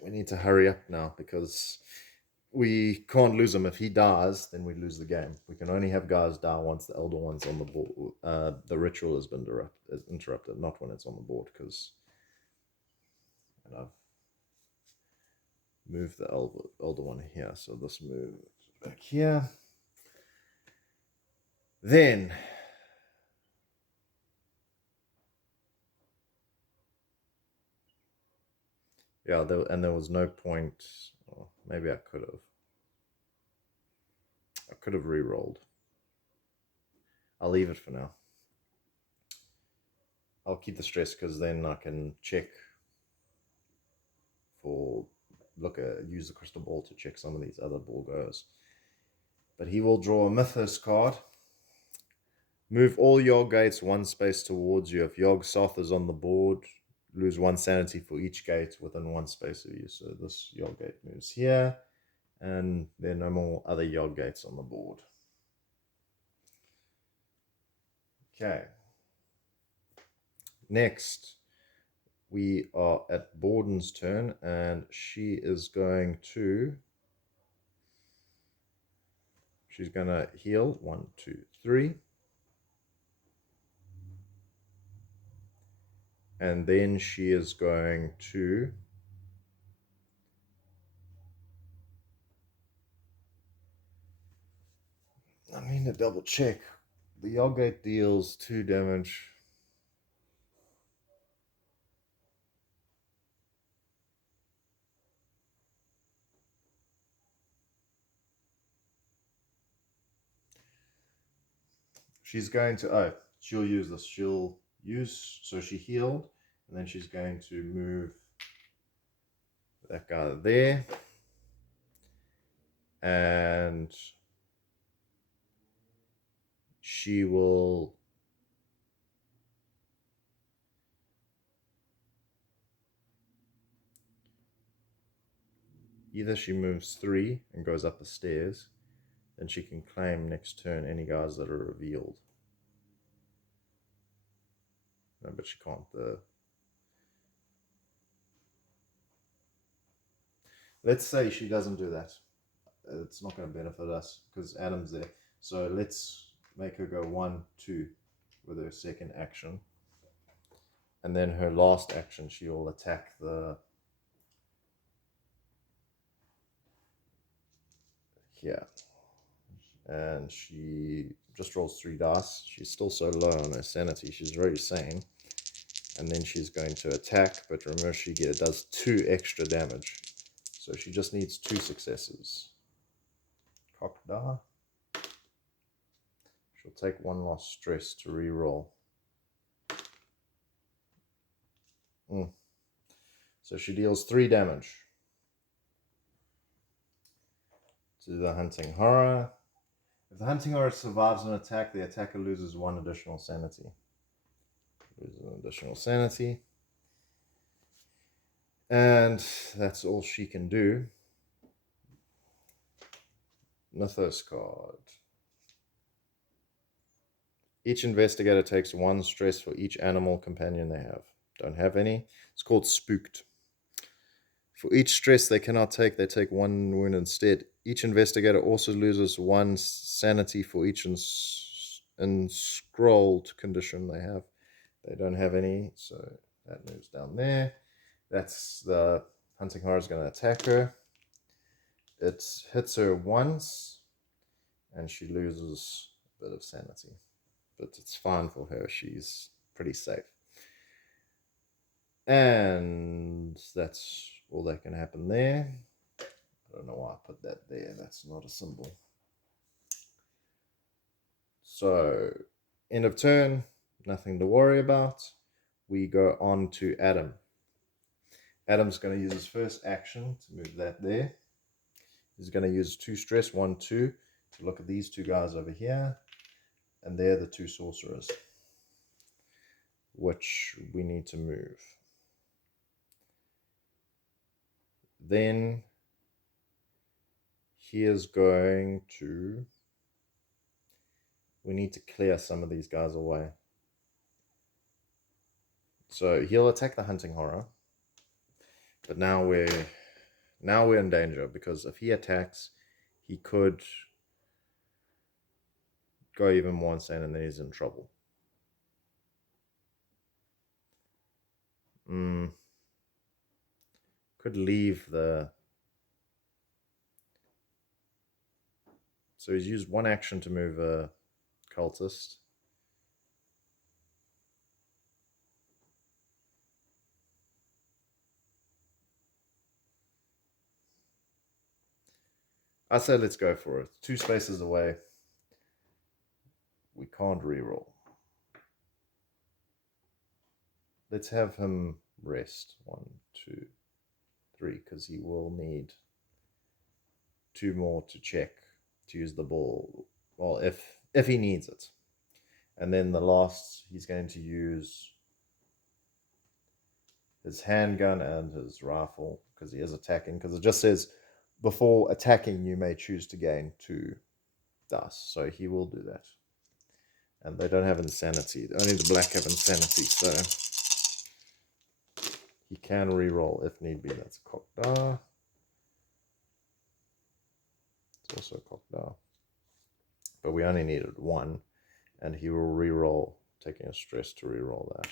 We need to hurry up now because we can't lose him. If he dies, then we lose the game. We can only have guys die once the Elder One's on the board. The ritual has been interrupted, not when it's on the board, because I've moved the Elder One here. So this moves back here. Then yeah, there was no point. Or maybe I could have. I could have re-rolled. I'll leave it for now. I'll keep the stress because then I can check for use the crystal ball to check some of these other ball goers. But he will draw a Mythos card. Move all Yog gates 1 space towards you. If Yog Soth is on the board, lose 1 sanity for each gate within 1 space of you. So this Yog gate moves here, and there are no more other Yog gates on the board. Okay. Next, we are at Borden's turn, and she is going to... She's going to heal 1, 2, 3. And then she is going to... I need to double check. The Yog gate deals 2 damage. She's going to, she'll use this. So she healed, and then she's going to move that guy there. And she will... Either she moves 3 and goes up the stairs, then she can claim next turn any guys that are revealed. No, but she can't. Let's say she doesn't do that. It's not going to benefit us because Adam's there. So let's make her go 1, 2 with her second action. And then her last action, she will attack the... Here. And she just rolls 3 dice. She's still so low on her sanity. She's very sane. And then she's going to attack, but remember she does 2 extra damage. So she just needs 2 successes. Cock die. She'll take 1 lost stress to re-roll. So she deals 3 damage to the Hunting Horror. If the Hunting Horror survives an attack, the attacker loses 1 additional sanity. Loses an additional sanity. And that's all she can do. Mythos card. Each investigator takes 1 stress for each animal companion they have. Don't have any. It's called Spooked. For each stress they cannot take, they take 1 wound instead. Each investigator also loses 1 sanity for each enscrolled condition they have. They don't have any, so that moves down there. That's the Hunting Horror is going to attack her. It hits her once, and she loses bit of sanity. But it's fine for her. She's pretty safe. And that's all that can happen there. I don't know why I put that there. That's not a symbol. So, end of turn, nothing to worry about. We go on to Adam. Adam's going to use his first action to move that there. He's going to use 2 stress, 1, 2, to look at these 2 guys over here. And they're the 2 sorcerers, which we need to move. Then he is going to... We need to clear some of these guys away. So he'll attack the hunting horror. But now we're in danger, because if he attacks, he could go even more insane, and then he's in trouble. Could leave the... So he's used 1 action to move a cultist. I said let's go for it. 2 spaces away. We can't reroll. Let's have him rest. 1, 2, 3, because he will need 2 more to check to use the ball. Well, if he needs it. And then the last, he's going to use his handgun and his rifle, because he is attacking. Because it just says, before attacking, you may choose to gain 2 dice. So he will do that. And they don't have insanity. Only the black have insanity, so he can reroll if need be. That's a cock da. It's also a cock da. But we only needed 1, and he will reroll, taking a stress to reroll that.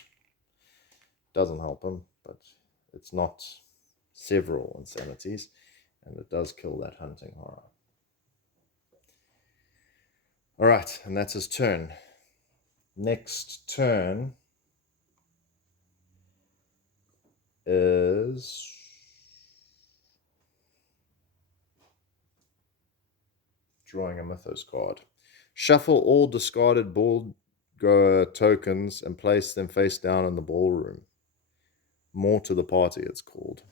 Doesn't help him, but it's not several insanities, and it does kill that hunting horror. Alright, and that's his turn. Next turn is drawing a Mythos card. Shuffle all discarded ball goer tokens and place them face down in the ballroom. More to the party, it's called.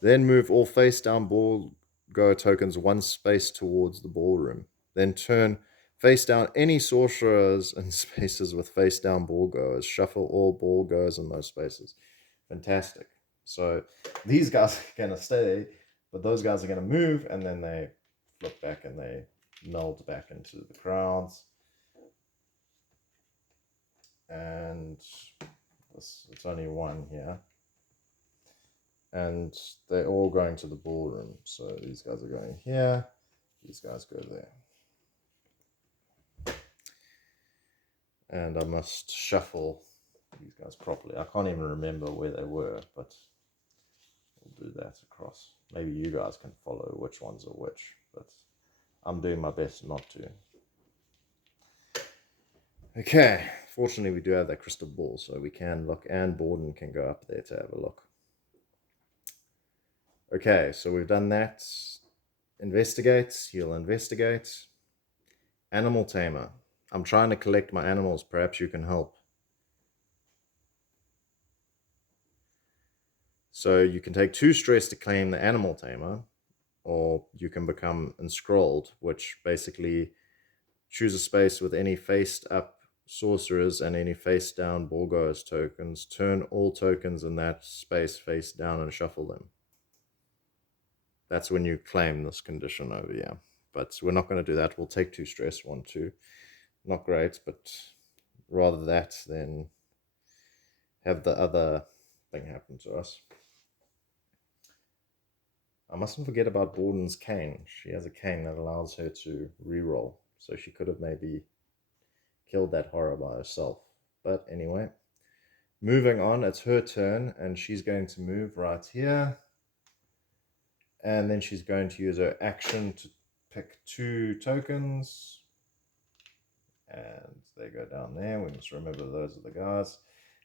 Then move all face down ball goer tokens 1 space towards the ballroom. Then turn face down any sorcerers in spaces with face down ball goers. Shuffle all ball goers in those spaces. Fantastic. So these guys are going to stay, but those guys are going to move, and then they flip back and they meld back into the crowds. And it's only 1 here. And they're all going to the ballroom. So these guys are going here. These guys go there. And I must shuffle these guys properly. I can't even remember where they were, but we'll do that across. Maybe you guys can follow which ones are which, but I'm doing my best not to. Okay, fortunately we do have that crystal ball, so we can look, and Borden can go up there to have a look. Okay, so we've done that. Investigates, he'll investigate. Animal tamer. I'm trying to collect my animals, perhaps you can help. So you can take 2 stress to claim the animal tamer, or you can become enscrolled, which basically choose a space with any faced up sorcerers and any face down ballgoers tokens. Turn all tokens in that space face down and shuffle them. That's when you claim this condition over here. But we're not going to do that. We'll take 2 stress, 1, 2. Not great, but rather that than have the other thing happen to us. I mustn't forget about Borden's cane. She has a cane that allows her to reroll. So she could have maybe killed that horror by herself. But anyway, moving on, it's her turn, and she's going to move right here. And then she's going to use her action to pick 2 tokens. And they go down there. We must remember those are the guys.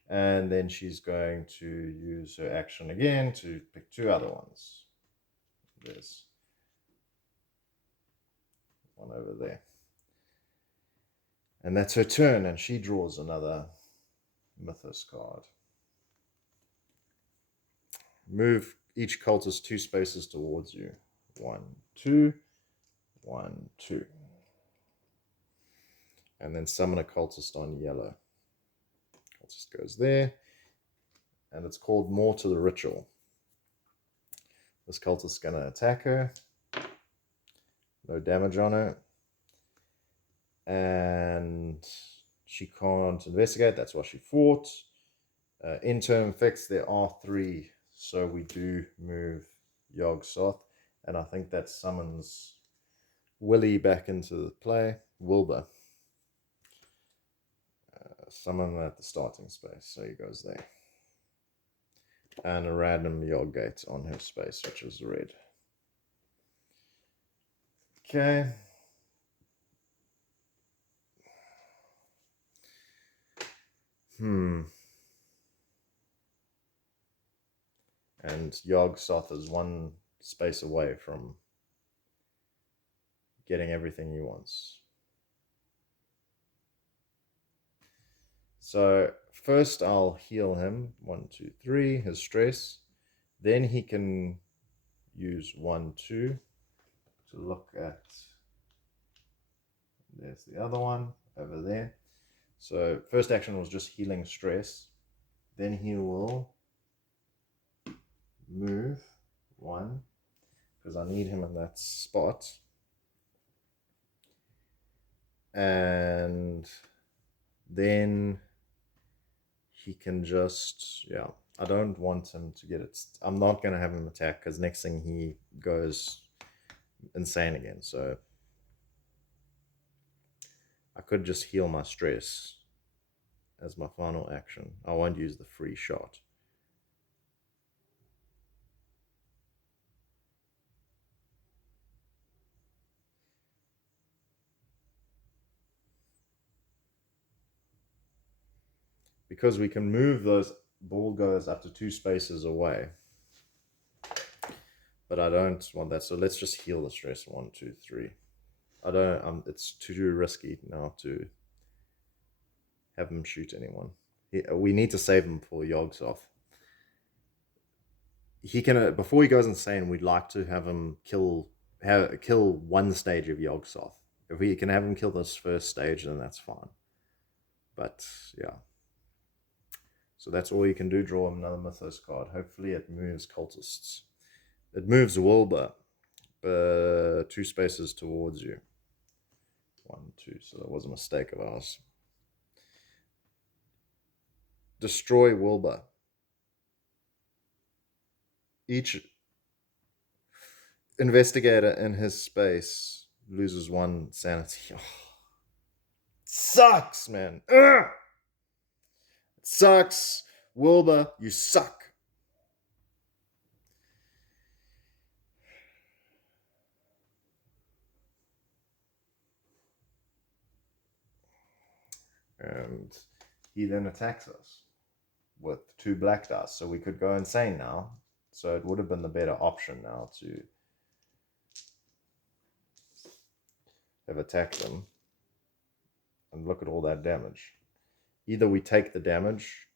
And then she's going to use her action again to pick 2 other ones. There's one over there. And that's her turn, and she draws another Mythos card. Move each cultist 2 spaces towards you. 1, 2, 1, 2. And then summon a cultist on yellow. Cultist goes there. And it's called More to the Ritual. This cultist is going to attack her. No damage on her. And she can't investigate. That's why she fought. In-turn effects, there are 3. So we do move Yog-Sothoth. And I think that summons Willie back into the play. Wilbur. Summon at the starting space. So he goes there. And a random Yog-Gate on her space, which is red. Okay. And Yog-Sothoth is 1 space away from getting everything he wants. So first I'll heal him. 1, 2, 3, his stress. Then he can use 1, 2 to look at. There's the other one over there. So first action was just healing stress. Then he will move 1 because I need him in that spot. And then he can just, yeah, I don't want him to get it. I'm not going to have him attack because next thing he goes insane again. So I could just heal my stress as my final action. I won't use the free shot. Because we can move those ball goers up to 2 spaces away. But I don't want that. So let's just heal the stress. 1, 2, 3. I don't, it's too risky now to have him shoot anyone. We need to save him for Yog-Sothoth. He can, before he goes insane, we'd like to have him kill 1 stage of Yog-Sothoth. If we can have him kill this first stage, then that's fine. But yeah. So that's all you can do. Draw another Mythos card. Hopefully it moves cultists. It moves Wilbur 2 spaces towards you. 1, 2. So that was a mistake of ours. Destroy Wilbur. Each investigator in his space loses 1 sanity. Oh, sucks, man. Ugh! It sucks. Wilbur, you suck. And he then attacks us with 2 black dice. So we could go insane now. So it would have been the better option now to have attacked them. And look at all that damage. Either we take the damage,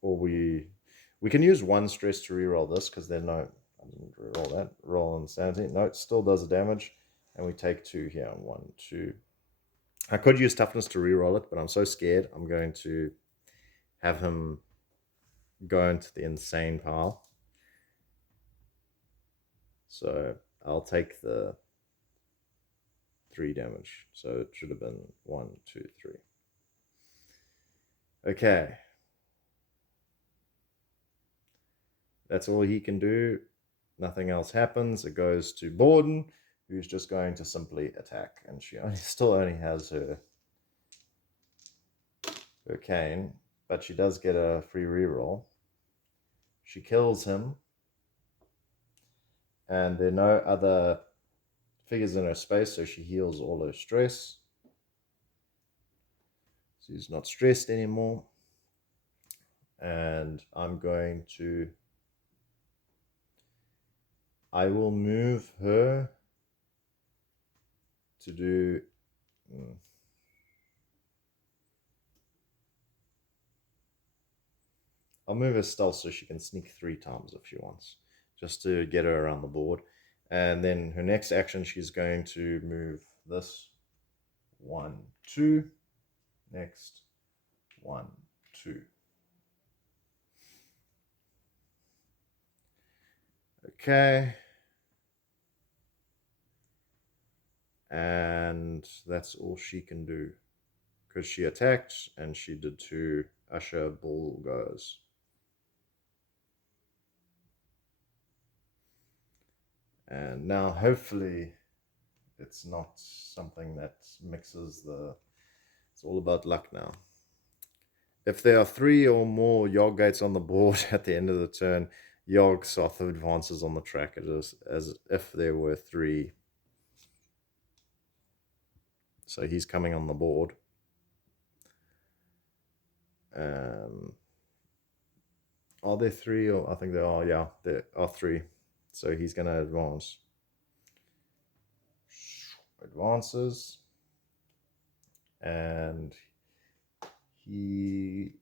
or we can use 1 stress to reroll this, because there's no, I didn't reroll that. Roll insanity. No, it still does the damage. And we take 2 here. 1, 2. I could use toughness to reroll it, but I'm so scared. I'm going to have him go into the insane pile. So I'll take the 3 damage. So it should have been 1, 2, 3. Okay. That's all he can do. Nothing else happens. It goes to Borden, who's just going to simply attack. And she still only has her cane, but she does get a free reroll. She kills him. And there are no other figures in her space, so she heals all her stress. She's not stressed anymore. And I'm going to, I will move her to do, I'll move her stealth so she can sneak 3 times if she wants, just to get her around the board. And then her next action, she's going to move this 1, 2, next 1, 2. Okay. And that's all she can do, because she attacked and she did 2 Usher Bull goes. And now hopefully it's not something that mixes the, it's all about luck now. If there are 3 or more Yog gates on the board at the end of the turn, Yog Soth advances on the track as if there were 3. So he's coming on the board. Are there 3? Or I think there are. Yeah, there are 3. So he's going to advance. Advances. And he...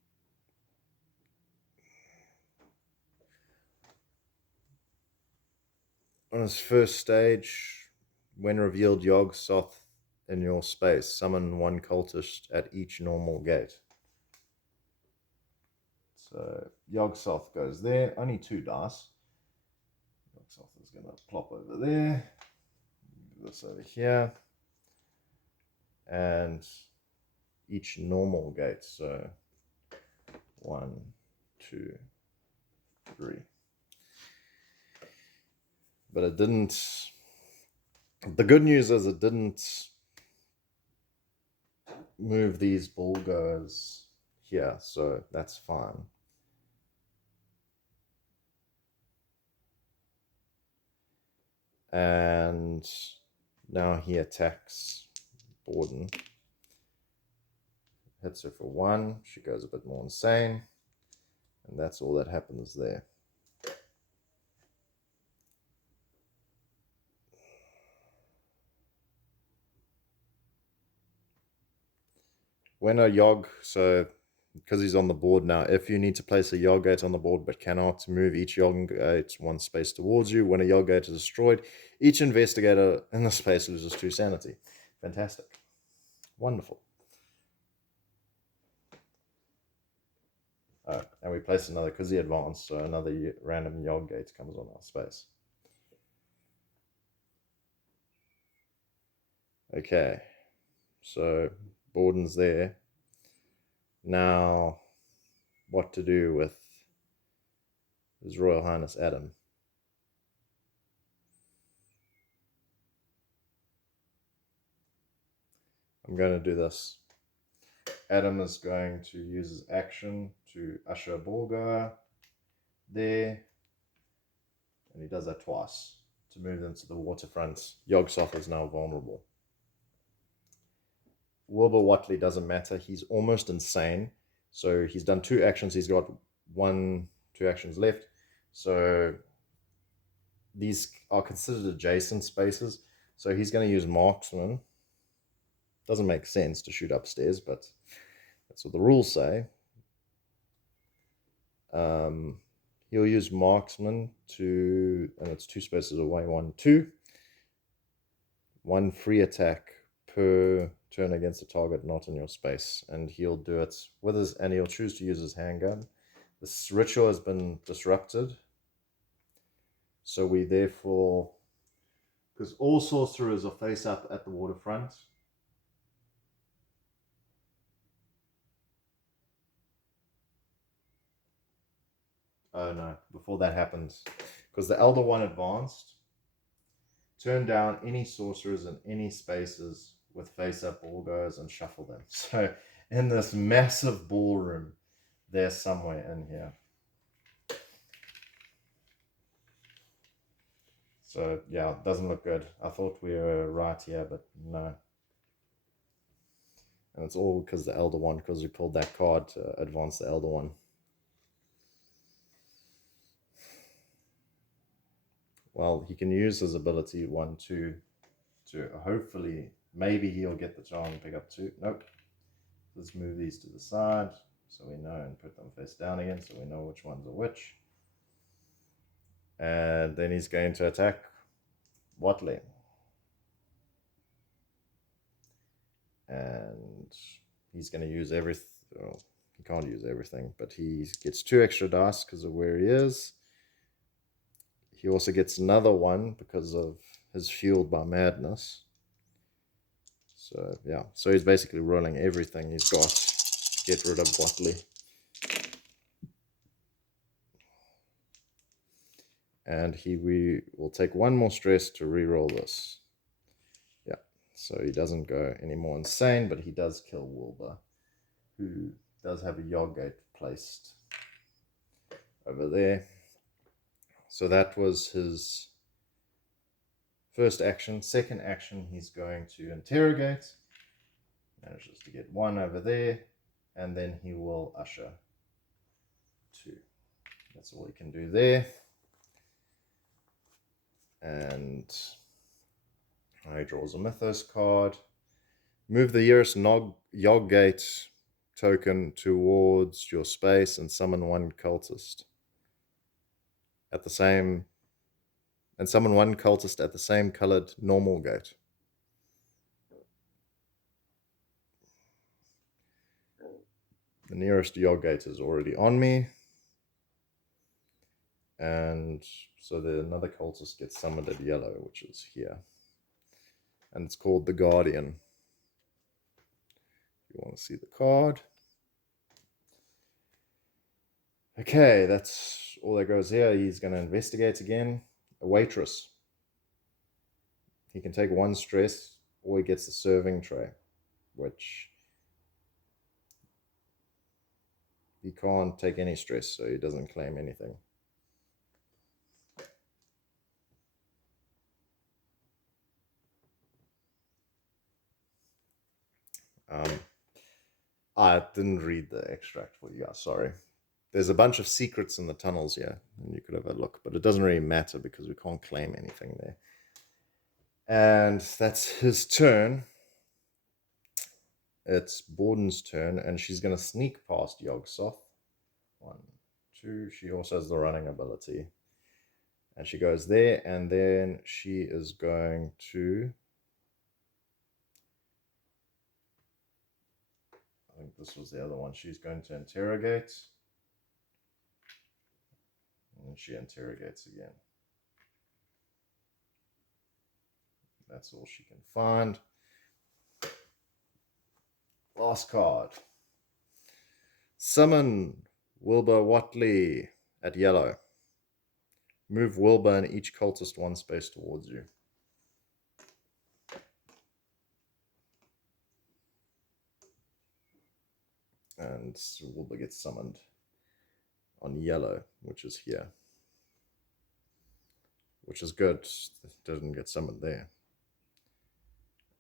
on his first stage, when revealed Yog Soth in your space, summon 1 cultist at each normal gate. So Yog Soth goes there. Only 2 dice. Yog Soth is going to plop over there. This over here. And each normal gate. So 1, 2, 3. But it didn't. The good news is it didn't move these bull goers here, so that's fine. And now he attacks Borden. Hits her for 1. She goes a bit more insane. And that's all that happens there. When a Yog, so because he's on the board now, if you need to place a Yog gate on the board but cannot move each Yog gate 1 space towards you, when a Yog gate is destroyed, each investigator in the space loses 2 sanity. Fantastic. Wonderful. And we place another, because he advanced, so another random Yog gate comes on our space. Okay, so Borden's there. Now, what to do with His Royal Highness Adam? I'm going to do this. Adam is going to use his action to usher a ballgoer there. And he does that twice to move them to the waterfront. Yog Soth is now vulnerable. Wilbur Watley doesn't matter. He's almost insane. So he's done 2 actions. He's got 2 actions left. So these are considered adjacent spaces. So he's going to use Marksman. Doesn't make sense to shoot upstairs, but that's what the rules say. He'll use Marksman to, and it's 2 spaces away, 1, 2. 1 free attack per turn against a target not in your space, and he'll do it with his, and he'll choose to use his handgun. This ritual has been disrupted, so we therefore, because all sorcerers are face up at the waterfront, oh no, before that happens, because the Elder One advanced, turn down any sorcerers in any spaces with face-up ballgoers and shuffle them. So in this massive ballroom, they're somewhere in here. So yeah, it doesn't look good. I thought we were right here, but no. And it's all because the Elder One, because we pulled that card to advance the Elder One. Well, he can use his ability 1, 2 to hopefully, maybe he'll get the charm and pick up 2. Nope. Let's move these to the side so we know, and put them face down again so we know which ones are which. And then he's going to attack Watley. And he's going to use everything. Well, he can't use everything, but he gets 2 extra dice because of where he is. He also gets another one because of his Fueled by Madness. So, yeah. So he's basically rolling everything he's got to get rid of Watley. And we will take 1 more stress to re-roll this. Yeah. So he doesn't go any more insane, but he does kill Wilbur, who does have a Yog Gate placed over there. So that was his first action. Second action, he's going to interrogate. Manages to get 1 over there. And then he will usher 2. That's all he can do there. And he draws a Mythos card. Move the Eurus Yog Gate token towards your space and summon 1 cultist. At the same, and summon 1 cultist at the same colored normal gate. The nearest Yog Gate is already on me. And so another cultist gets summoned at yellow, which is here. And it's called the Guardian. If you want to see the card. Okay, that's all that goes here. He's going to investigate again. A waitress. He can take 1 stress, or he gets the serving tray, which he can't take any stress, so he doesn't claim anything. I didn't read the extract for you guys, sorry. There's a bunch of secrets in the tunnels here, and you could have a look, but it doesn't really matter because we can't claim anything there. And that's his turn. It's Borden's turn, and she's going to sneak past Yogg-Sothoth. 1, 2. She also has the running ability. And she goes there, and then she is going to... I think this was the other one. She's going to interrogate. And she interrogates again. That's all she can find. Last card. Summon Wilbur Watley at yellow. Move Wilbur and each cultist 1 space towards you. And Wilbur gets summoned on yellow, which is here. Which is good. It doesn't get summoned there.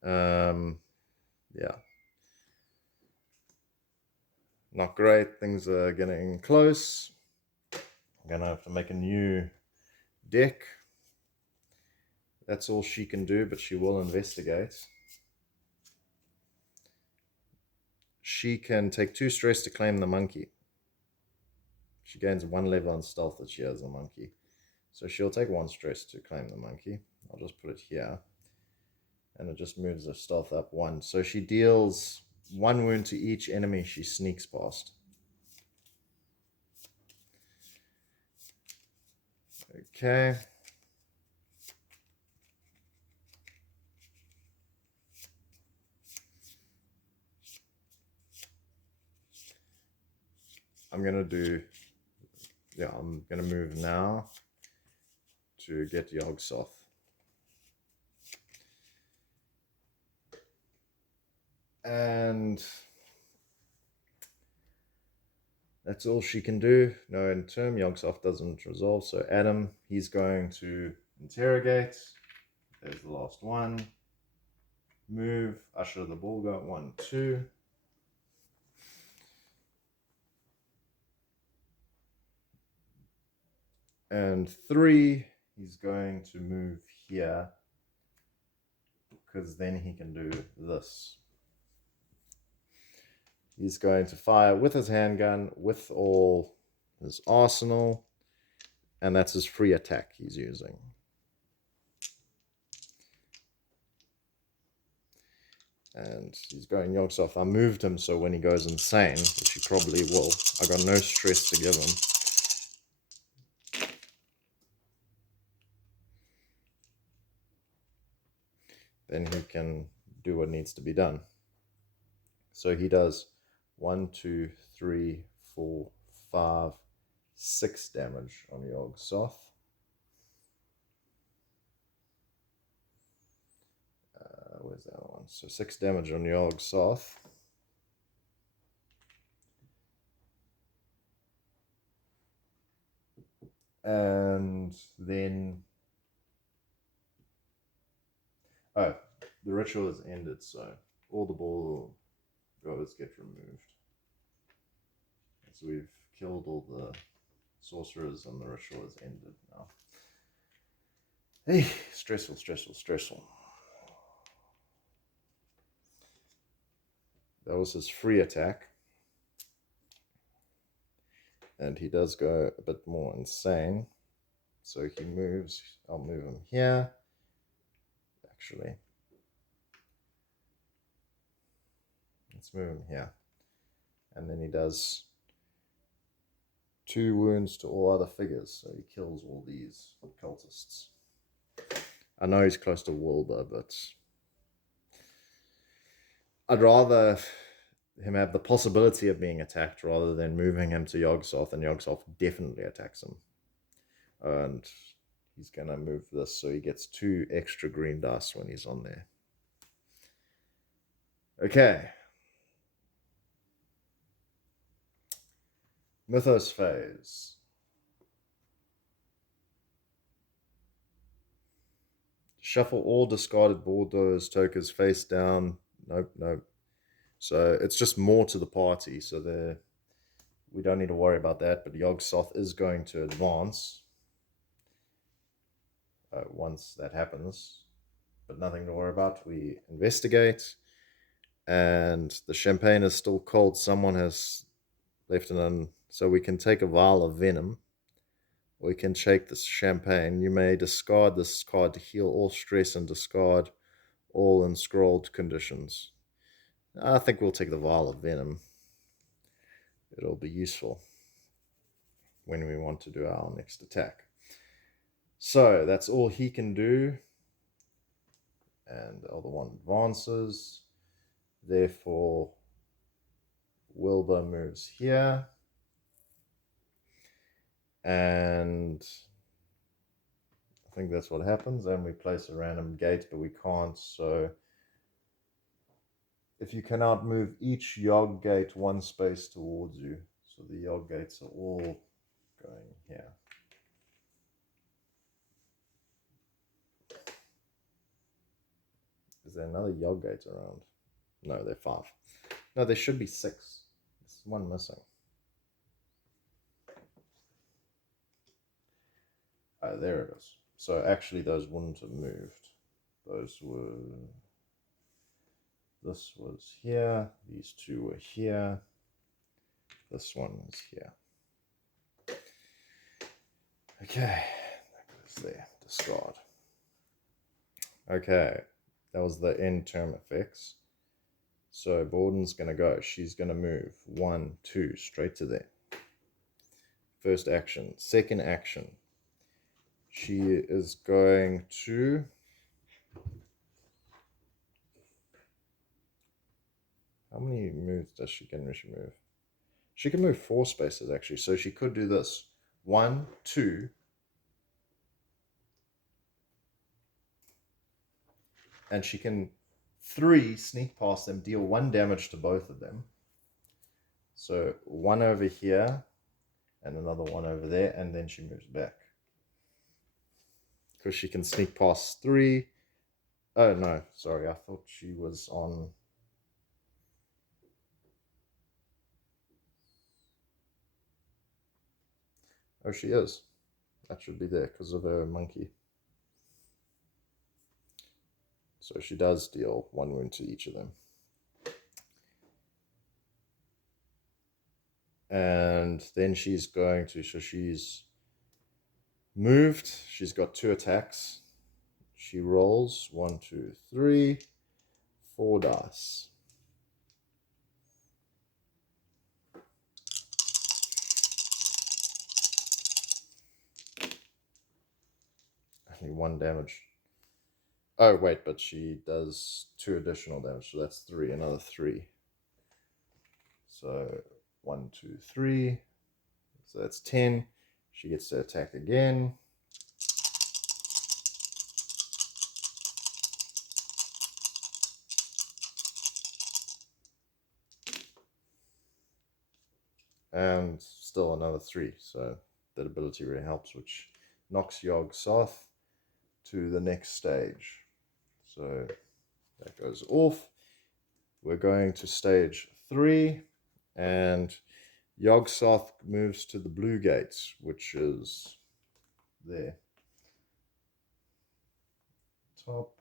Yeah. Not great. Things are getting close. I'm going to have to make a new deck. That's all she can do, but she will investigate. She can take 2 stress to claim the monkey. She gains 1 level on stealth that she has a monkey. So she'll take 1 stress to claim the monkey. I'll just put it here. And it just moves her stealth up 1. So she deals 1 wound to each enemy she sneaks past. Okay. I'm going to move now to get Yogg-Sothoth. And that's all she can do. No end term. Yogg-Sothoth doesn't resolve. So Adam, he's going to interrogate. There's the last one. Move. Usher the Bulgar. 1, 2. And 3, he's going to move here, because then he can do this. He's going to fire with his handgun, with all his arsenal, and that's his free attack he's using. And he's going yokes off. I moved him so when he goes insane, which he probably will, I got no stress to give him. Then he can do what needs to be done. So he does 1, 2, 3, 4, 5, 6 damage on Yog Soth. Where's the other one? So 6 damage on Yog Soth. And then, oh, the ritual is ended, so all the ball goes get removed. So we've killed all the sorcerers and the ritual is ended now. Hey, stressful, stressful, stressful. That was his free attack. And he does go a bit more insane. So he moves. I'll move him here. Actually, let's move him here. And then he does 2 wounds to all other figures. So he kills all these cultists. I know he's close to Wilbur, but I'd rather him have the possibility of being attacked rather than moving him to Yog-Sothoth, and Yog-Sothoth definitely attacks him. And he's going to move this so he gets 2 extra green dice when he's on there. Okay. Mythos phase. Shuffle all discarded Bordeaux tokens face down. Nope, nope. So it's just more to the party, so we don't need to worry about that, but Yog-Sothoth is going to advance once that happens, but nothing to worry about. We investigate, and the champagne is still cold. Someone has left it in, so we can take a vial of venom. We can shake this champagne. You may discard this card to heal all stress and discard all enscrolled conditions. I think we'll take the vial of venom. It'll be useful when we want to do our next attack. So that's all he can do. And the other one advances. Therefore, Wilbur moves here. And I think that's what happens. And we place a random gate, but we can't. So if you cannot move each Yog gate 1 space towards you. So the Yog gates are all going here. Is there another Yog gate around? No, there are 5. No, there should be 6. There's 1 missing. Oh, there it is. So actually those wouldn't have moved. Those were... This was here. These 2 were here. This one was here. Okay, that goes there. Discard. Okay, that was the end term effects. So Borden's going to go. She's going to move 1, 2, straight to there. First action. Second action. She is going to... How many moves does she can move? She can move 4 spaces, actually. So she could do this. 1, 2. And she can 3 sneak past them, deal 1 damage to both of them. So 1 over here and another 1 over there, and then she moves back. Because she can sneak past 3. Oh, no, sorry, I thought she was on... Oh, she is. That should be there because of her monkey. So she does deal 1 wound to each of them. And then she's going to, so she's moved. She's got 2 attacks. She rolls 1, 2, 3, 4 dice. Only 1 damage. Oh, wait, but she does 2 additional damage, so that's 3, another 3. So 1, 2, 3. So that's 10. She gets to attack again. And still another 3. So that ability really helps, which knocks Yog-Sothoth to the next stage. So that goes off. We're going to stage 3, and Yog-Sothoth moves to the blue gates, which is there. Top.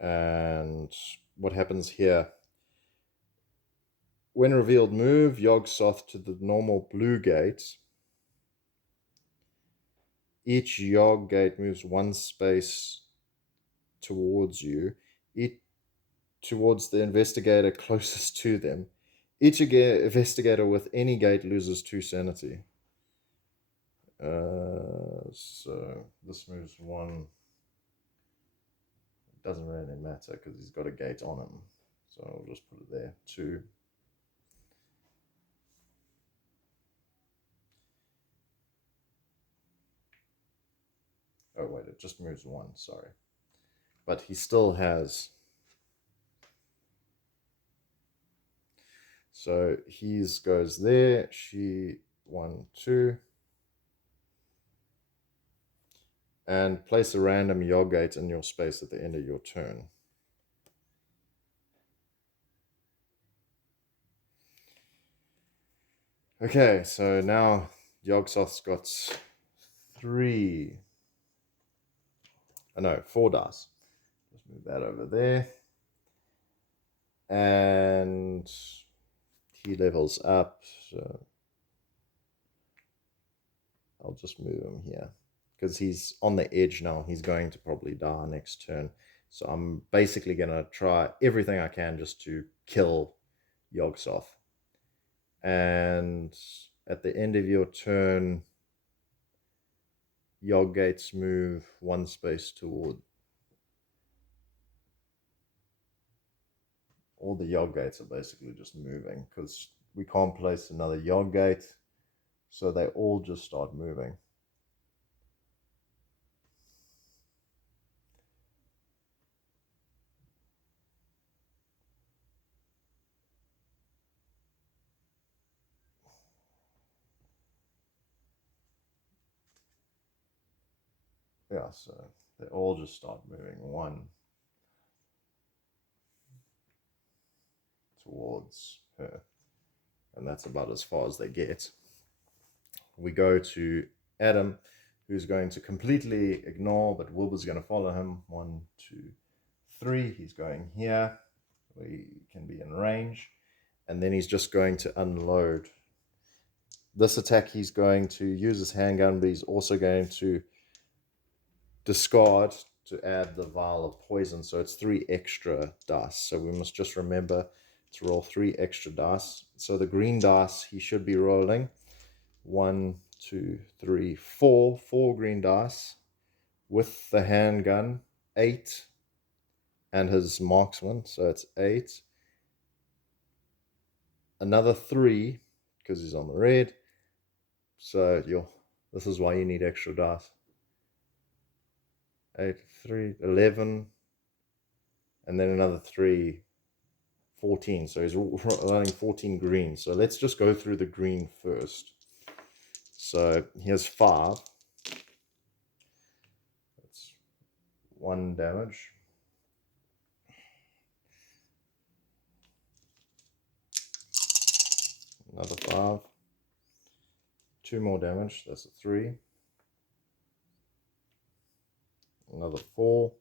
And what happens here? When revealed, move Yog-Sothoth to the normal blue gate. Each Yog gate moves 1 space towards you, towards the investigator closest to them. Each investigator with any gate loses 2 sanity. So this moves 1. It doesn't really matter because he's got a gate on him. So I'll just put it there. 2. Oh, wait, it just moves 1, sorry. But he still has... So his goes there. She 1, 2. And place a random Yog gate in your space at the end of your turn. Okay, so now Yog-Sothoth's got 3... Oh, no, 4 dice. Just move that over there. And he levels up. So I'll just move him here. Because he's on the edge now. He's going to probably die next turn. So I'm basically going to try everything I can just to kill Yog-Sothoth. And at the end of your turn, Yog gates move 1 space toward. All the Yog gates are basically just moving because we can't place another Yog gate. So they all just start moving. Yeah, so they all just start moving 1 towards her. And that's about as far as they get. We go to Adam, who's going to completely ignore, but Wilbur's going to follow him. 1, 2, 3. He's going here. We can be in range. And then he's just going to unload. This attack, he's going to use his handgun, but he's also going to discard to add the vial of poison. So it's 3 extra dice. So we must just remember to roll 3 extra dice. So the green dice he should be rolling 1, 2, 3, 4. 4 green dice with the handgun, 8, and his marksman. So it's 8. Another 3 because he's on the red. So this is why you need extra dice. 8, 3, 11, and then another 3, 14. So he's running 14 green. So let's just go through the green first. So he has 5. That's 1 damage. Another 5. 2 more damage. That's a 3. Another 4.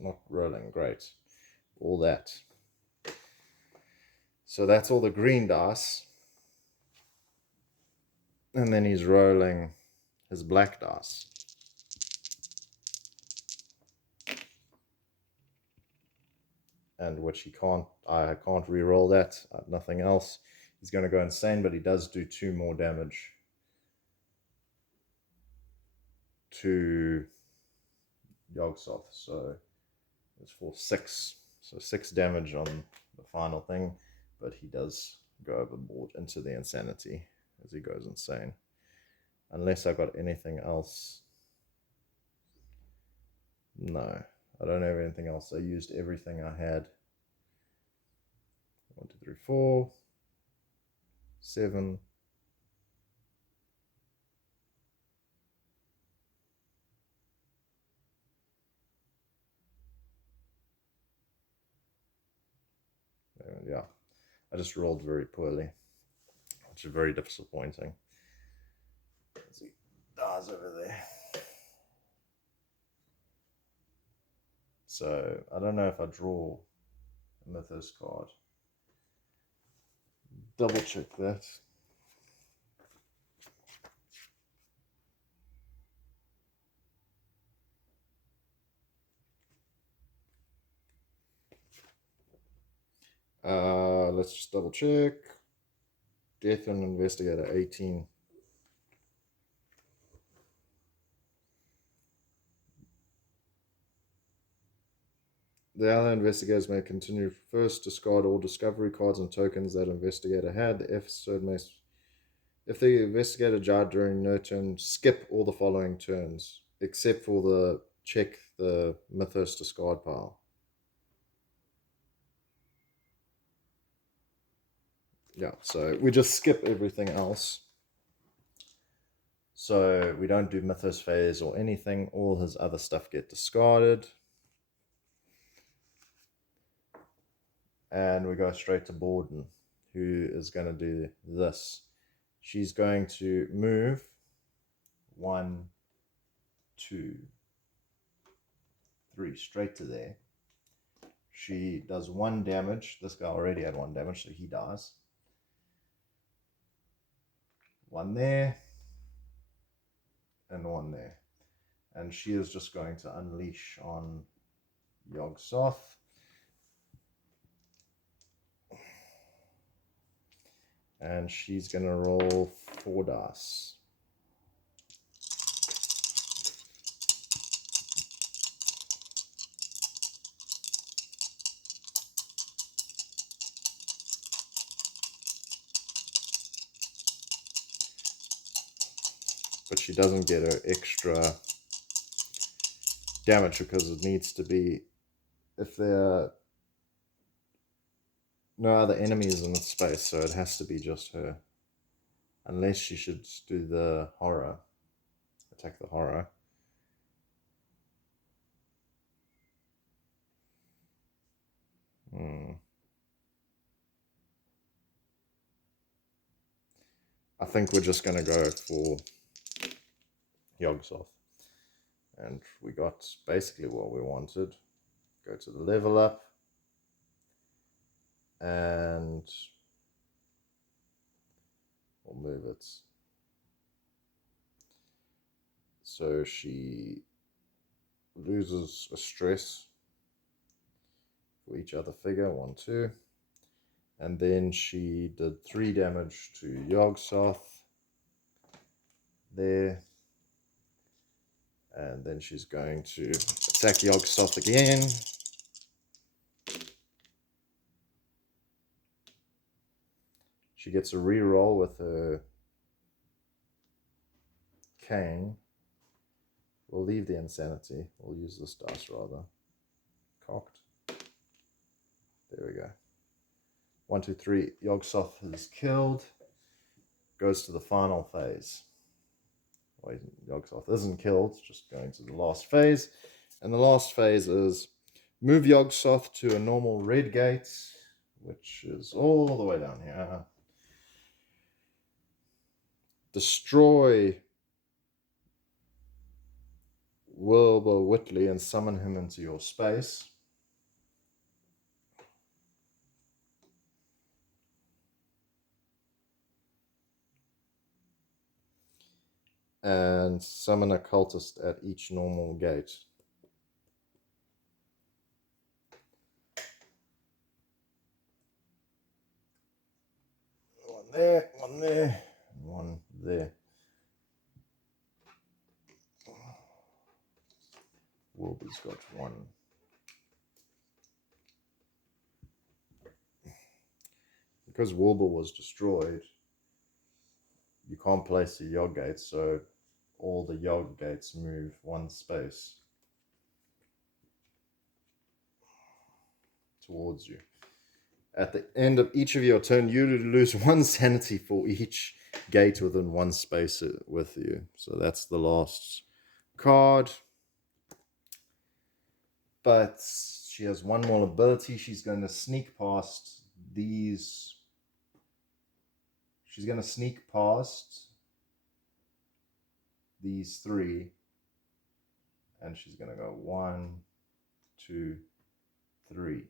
Not rolling great. All that. So that's all the green dice. And then he's rolling his black dice. And which I can't re-roll that. Nothing else. He's going to go insane, but he does do 2 more damage to Yogg-Sothoth. So it's for 6. So 6 damage on the final thing, but he does go overboard into the insanity as he goes insane. Unless I got anything else. No, I don't have anything else. I used everything I had. 1, 2, 3, 4, 7. And yeah, I just rolled very poorly, which is very disappointing. Let's see, dies over there. So I don't know if I draw a Mythos card. Double check that. Let's just double check. Death on Investigator 18. The other investigators may continue. First, discard all discovery cards and tokens that investigator had. If the investigator died during no turn, skip all the following turns, except for the check the Mythos discard pile. Yeah, so we just skip everything else. So we don't do Mythos phase or anything. All his other stuff get discarded. And we go straight to Borden, who is going to do this. She's going to move 1, 2, 3 straight to there. She does 1 damage. This guy already had 1 damage, so he dies. 1 there, and 1 there. And she is just going to unleash on Yogg-Sothoth. And she's going to roll 4 dice. But she doesn't get her extra damage because it needs to be, if there are no other enemies in the space, so it has to be just her. Unless she should do the horror, attack the horror. I think we're just going to go for Yogg-Sothoth. And we got basically what we wanted. Go to the level up. And we'll move it. So she loses a stress for each other figure. 1, 2. And then she did 3 damage to Yogg-Sothoth there. And then she's going to attack Yogg-Sothoth again. She gets a reroll with her cane. We'll leave the insanity. We'll use this dice rather. Cocked. There we go. 1, 2, 3. Yogg-Sothoth is killed. Goes to the final phase. Wait, Yogg-Sothoth isn't killed, just going to the last phase. And the last phase is Move Yogg-Sothoth to a normal red gate, which is all the way down here. Destroy Wilbur Whitley and summon him into your space. And summon a cultist at each normal gate. One there, one there, one there. Wilbur's got one. Because Wilbur was destroyed, you can't place the Yogg gates, so all the Yogg gates move one space towards you. At the end of each of your turn, you lose one sanity for each gate within one space with you. So that's the last card. But she has one more ability. She's going to sneak past these. She's going to sneak past these three. And she's going to go 1, 2, 3,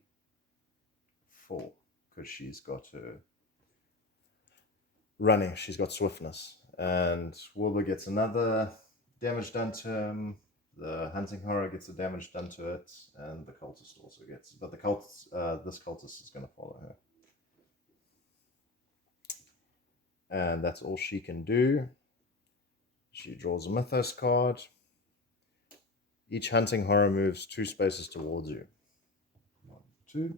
4. Because she's got her running. She's got swiftness. And Wilbur gets another damage done to him. The hunting horror gets a damage done to it, and the cultist also gets. But the cultist, this cultist is going to follow her, and that's all she can do. She draws a Mythos card. Each hunting horror moves 2 spaces towards you. 1, 2,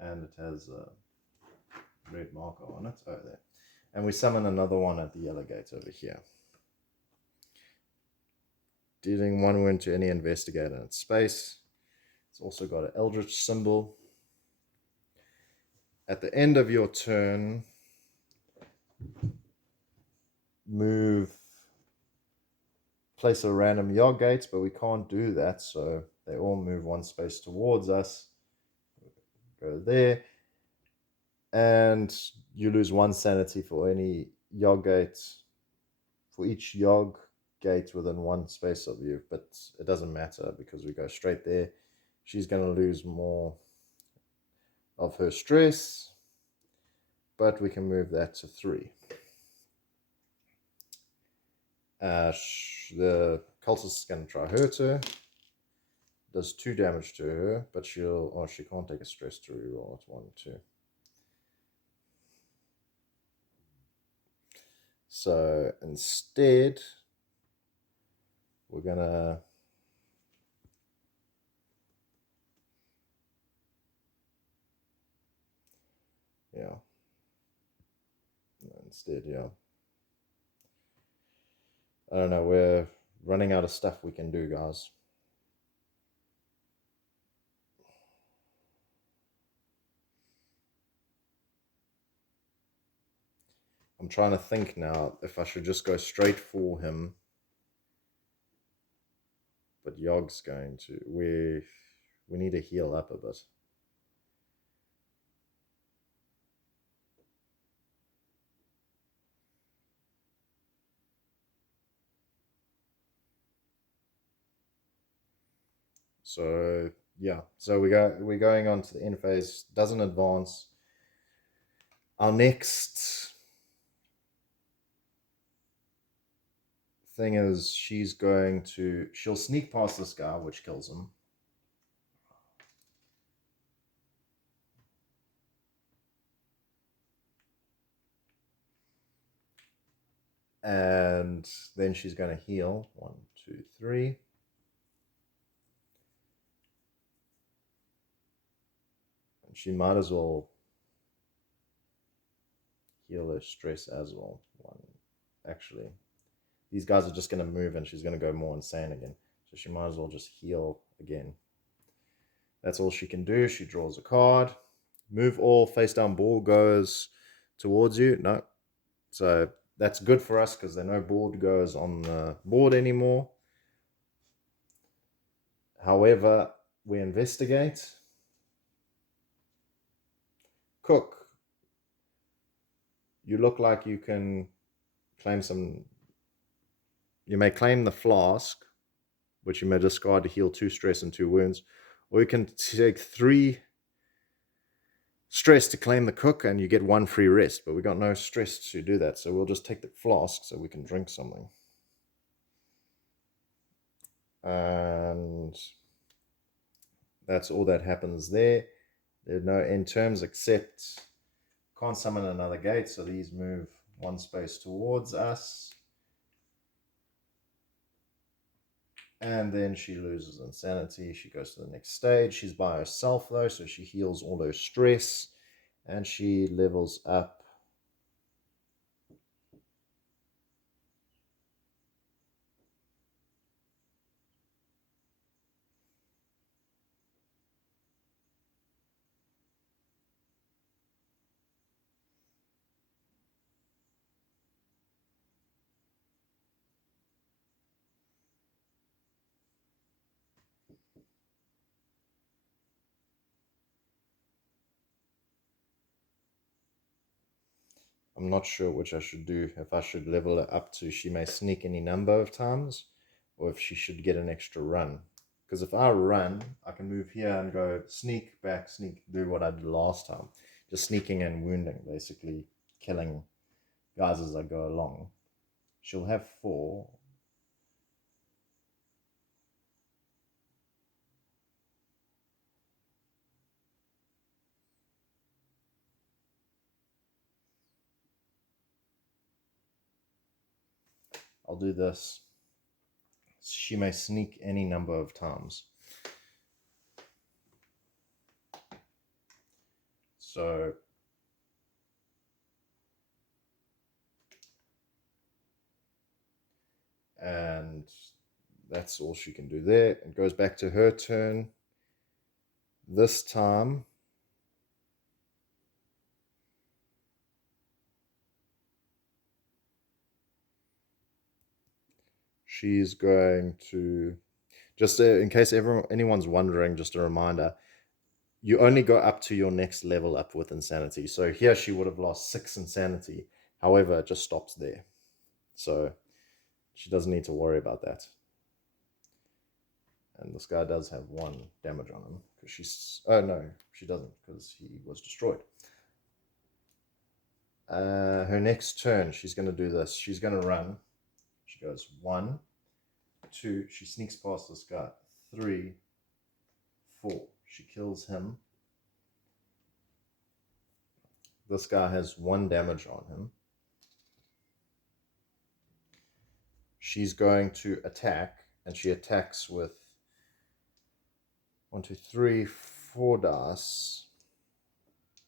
and it has a red marker on it. Oh, there. And we summon another one at the yellow gate over here. Dealing 1 wound to any investigator in its space. It's also got an Eldritch symbol. At the end of your turn, place a random Yogg gate, but we can't do that, so they all move 1 space towards us. Go there. And you lose 1 sanity for any Yogg gate, for each Yogg gate within 1 space of you, but it doesn't matter because we go straight there. She's going to lose more of her stress, but we can move that to 3. The cultist is going to try hurt her. Does 2 damage to her, but she can't take a stress to reroll it. 1, 2. So instead, we're gonna I don't know, we're running out of stuff we can do, guys. I'm trying to think now if I should just go straight for him. But Yogg's going to... We need to heal up a bit. So, yeah. So we're going on to the end phase. Doesn't advance. Our next thing is she'll sneak past this guy, which kills him. And then she's going to heal. 1, 2, 3. And she might as well heal her stress as well. Actually, these guys are just going to move and she's going to go more insane again. So she might as well just heal again. That's all she can do. She draws a card. Move all face down ball goes towards you. No. So that's good for us because there are no board goers on the board anymore. However, we investigate. Cook, you look like you can claim some. You may claim the flask, which you may discard to heal 2 stress and 2 wounds, or you can take 3 stress to claim the cook, and you get 1 free rest. But we got no stress to do that, so we'll just take the flask so we can drink something. And that's all that happens there. There are no end terms except can't summon another gate, so these move 1 space towards us. And then she loses insanity. She goes to the next stage. She's by herself though, so she heals all her stress. And she levels up. I'm not sure which I should do. If I should level it up to she may sneak any number of times, or if she should get an extra run. Because if I run, I can move here and go sneak, back, sneak, do what I did last time. Just sneaking and wounding, basically killing guys as I go along. She'll have 4. I'll do this. She may sneak any number of times. So and that's all she can do there. It goes back to her turn. This time she's going to, just in case anyone's wondering, just a reminder, you only go up to your next level up with insanity. So here she would have lost 6 insanity. However, it just stops there. So she doesn't need to worry about that. And this guy does have 1 damage on him because she's, oh no, she doesn't, because he was destroyed. Her next turn, she's going to do this. She's going to run. She goes 1, 2. She sneaks past this guy. 3, 4. She kills him. This guy has 1 damage on him. She's going to attack, and she attacks with 1, 2, 3, 4 dice.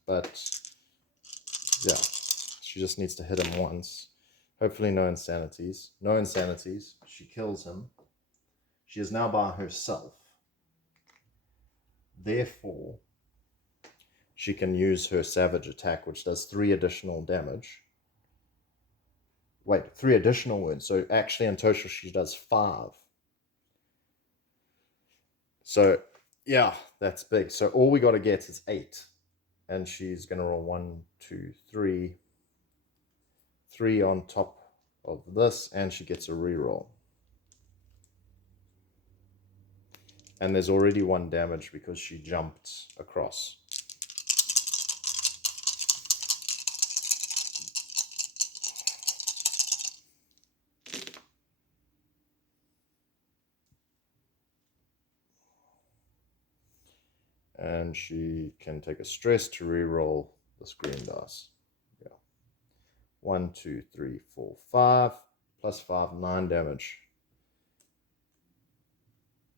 But yeah, she just needs to hit him once. Hopefully no insanities. No insanities. She kills him. She is now by herself. Therefore, she can use her savage attack, which does 3 additional damage. Wait, 3 additional wounds. So actually in total she does 5. So yeah, that's big. So all we got to get is 8. And she's going to roll 1, 2, 3. 3 on top of this, and she gets a reroll. And there's already 1 damage because she jumped across. And she can take a stress to reroll this green dice. Yeah. 1, 2, 3, 4, 5. Plus 5, 9 damage.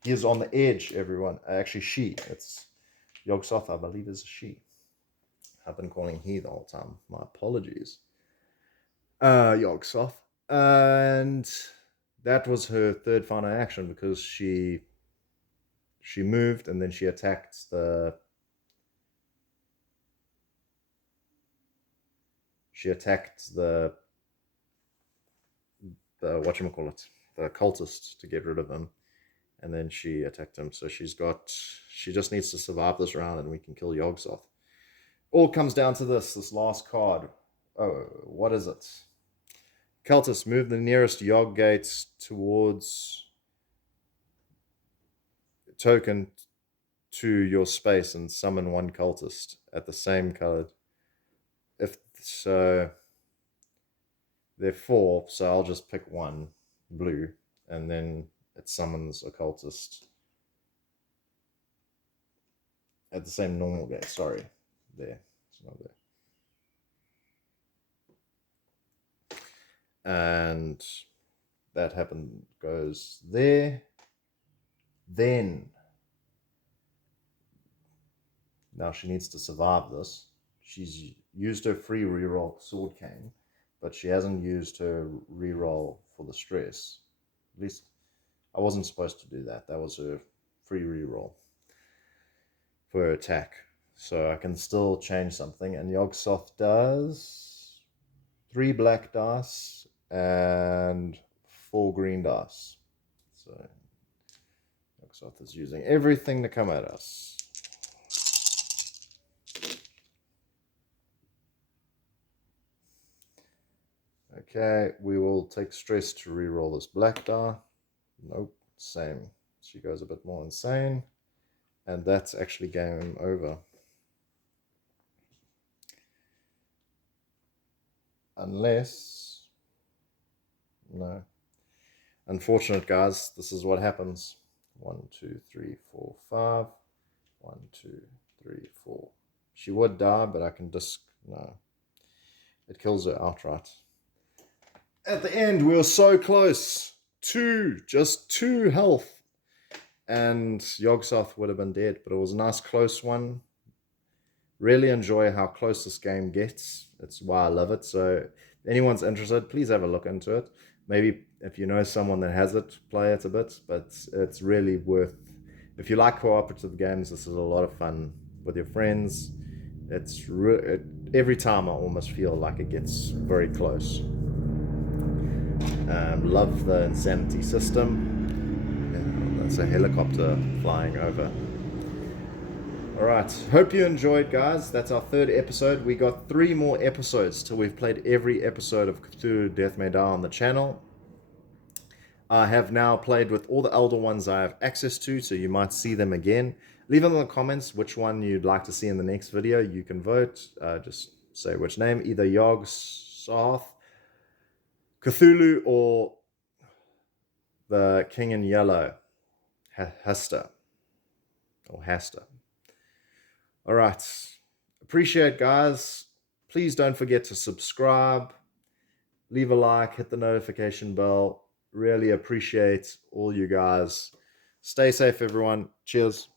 He is on the edge, everyone. Actually, she. It's Yogg-Sothoth, I believe, is a she. I've been calling he the whole time. My apologies. Yogg-Sothoth. And that was her 3rd final action because she moved and then she attacked the whatchamacallit, the cultist to get rid of him. and then she attacked him. So she just needs to survive this round, and we can kill Yogg-Sothoth. All comes down to this last card. Oh, what is it? Cultist, move the nearest Yogg gates towards token to your space and summon one cultist at the same colored. If so, there are 4, so I'll just pick one, blue, and then it summons a cultist at the same normal gate. Sorry, there. It's not there. And that goes there. Then, now she needs to survive this. She's used her free reroll sword cane, but she hasn't used her reroll for the stress. At least I wasn't supposed to do that. That was her free reroll for her attack. So I can still change something. And Yogg-Sothoth does 3 black dice and 4 green dice. So Yogg-Sothoth is using everything to come at us. Okay, we will take stress to reroll this black die. Nope, same. She goes a bit more insane. And that's actually game over. Unless... no. Unfortunate, guys. This is what happens. 1, 2, 3, 4, 5. 1, 2, 3, 4. She would die, but I can no. It kills her outright. At the end, we were so close. Just 2 health. And Yogg-Sothoth would have been dead, but it was a nice close one. Really enjoy how close this game gets. That's why I love it. So if anyone's interested, please have a look into it. Maybe if you know someone that has it, play it a bit, but it's really worth... If you like cooperative games, this is a lot of fun with your friends. Every time I almost feel like it gets very close. Love the insanity system. Yeah, that's a helicopter flying over. Alright, hope you enjoyed, guys. That's our 3rd episode. We got 3 more episodes till we've played every episode of Cthulhu Death May Die on the channel. I have now played with all the elder ones I have access to, so you might see them again. Leave them in the comments which one you'd like to see in the next video. You can vote. Just say which name, either Yogg-Sothoth, Cthullu, or the King in Yellow, Hasta. Alright, appreciate it, guys. Please don't forget to subscribe, leave a like, hit the notification bell. Really appreciate all you guys. Stay safe, everyone. Cheers.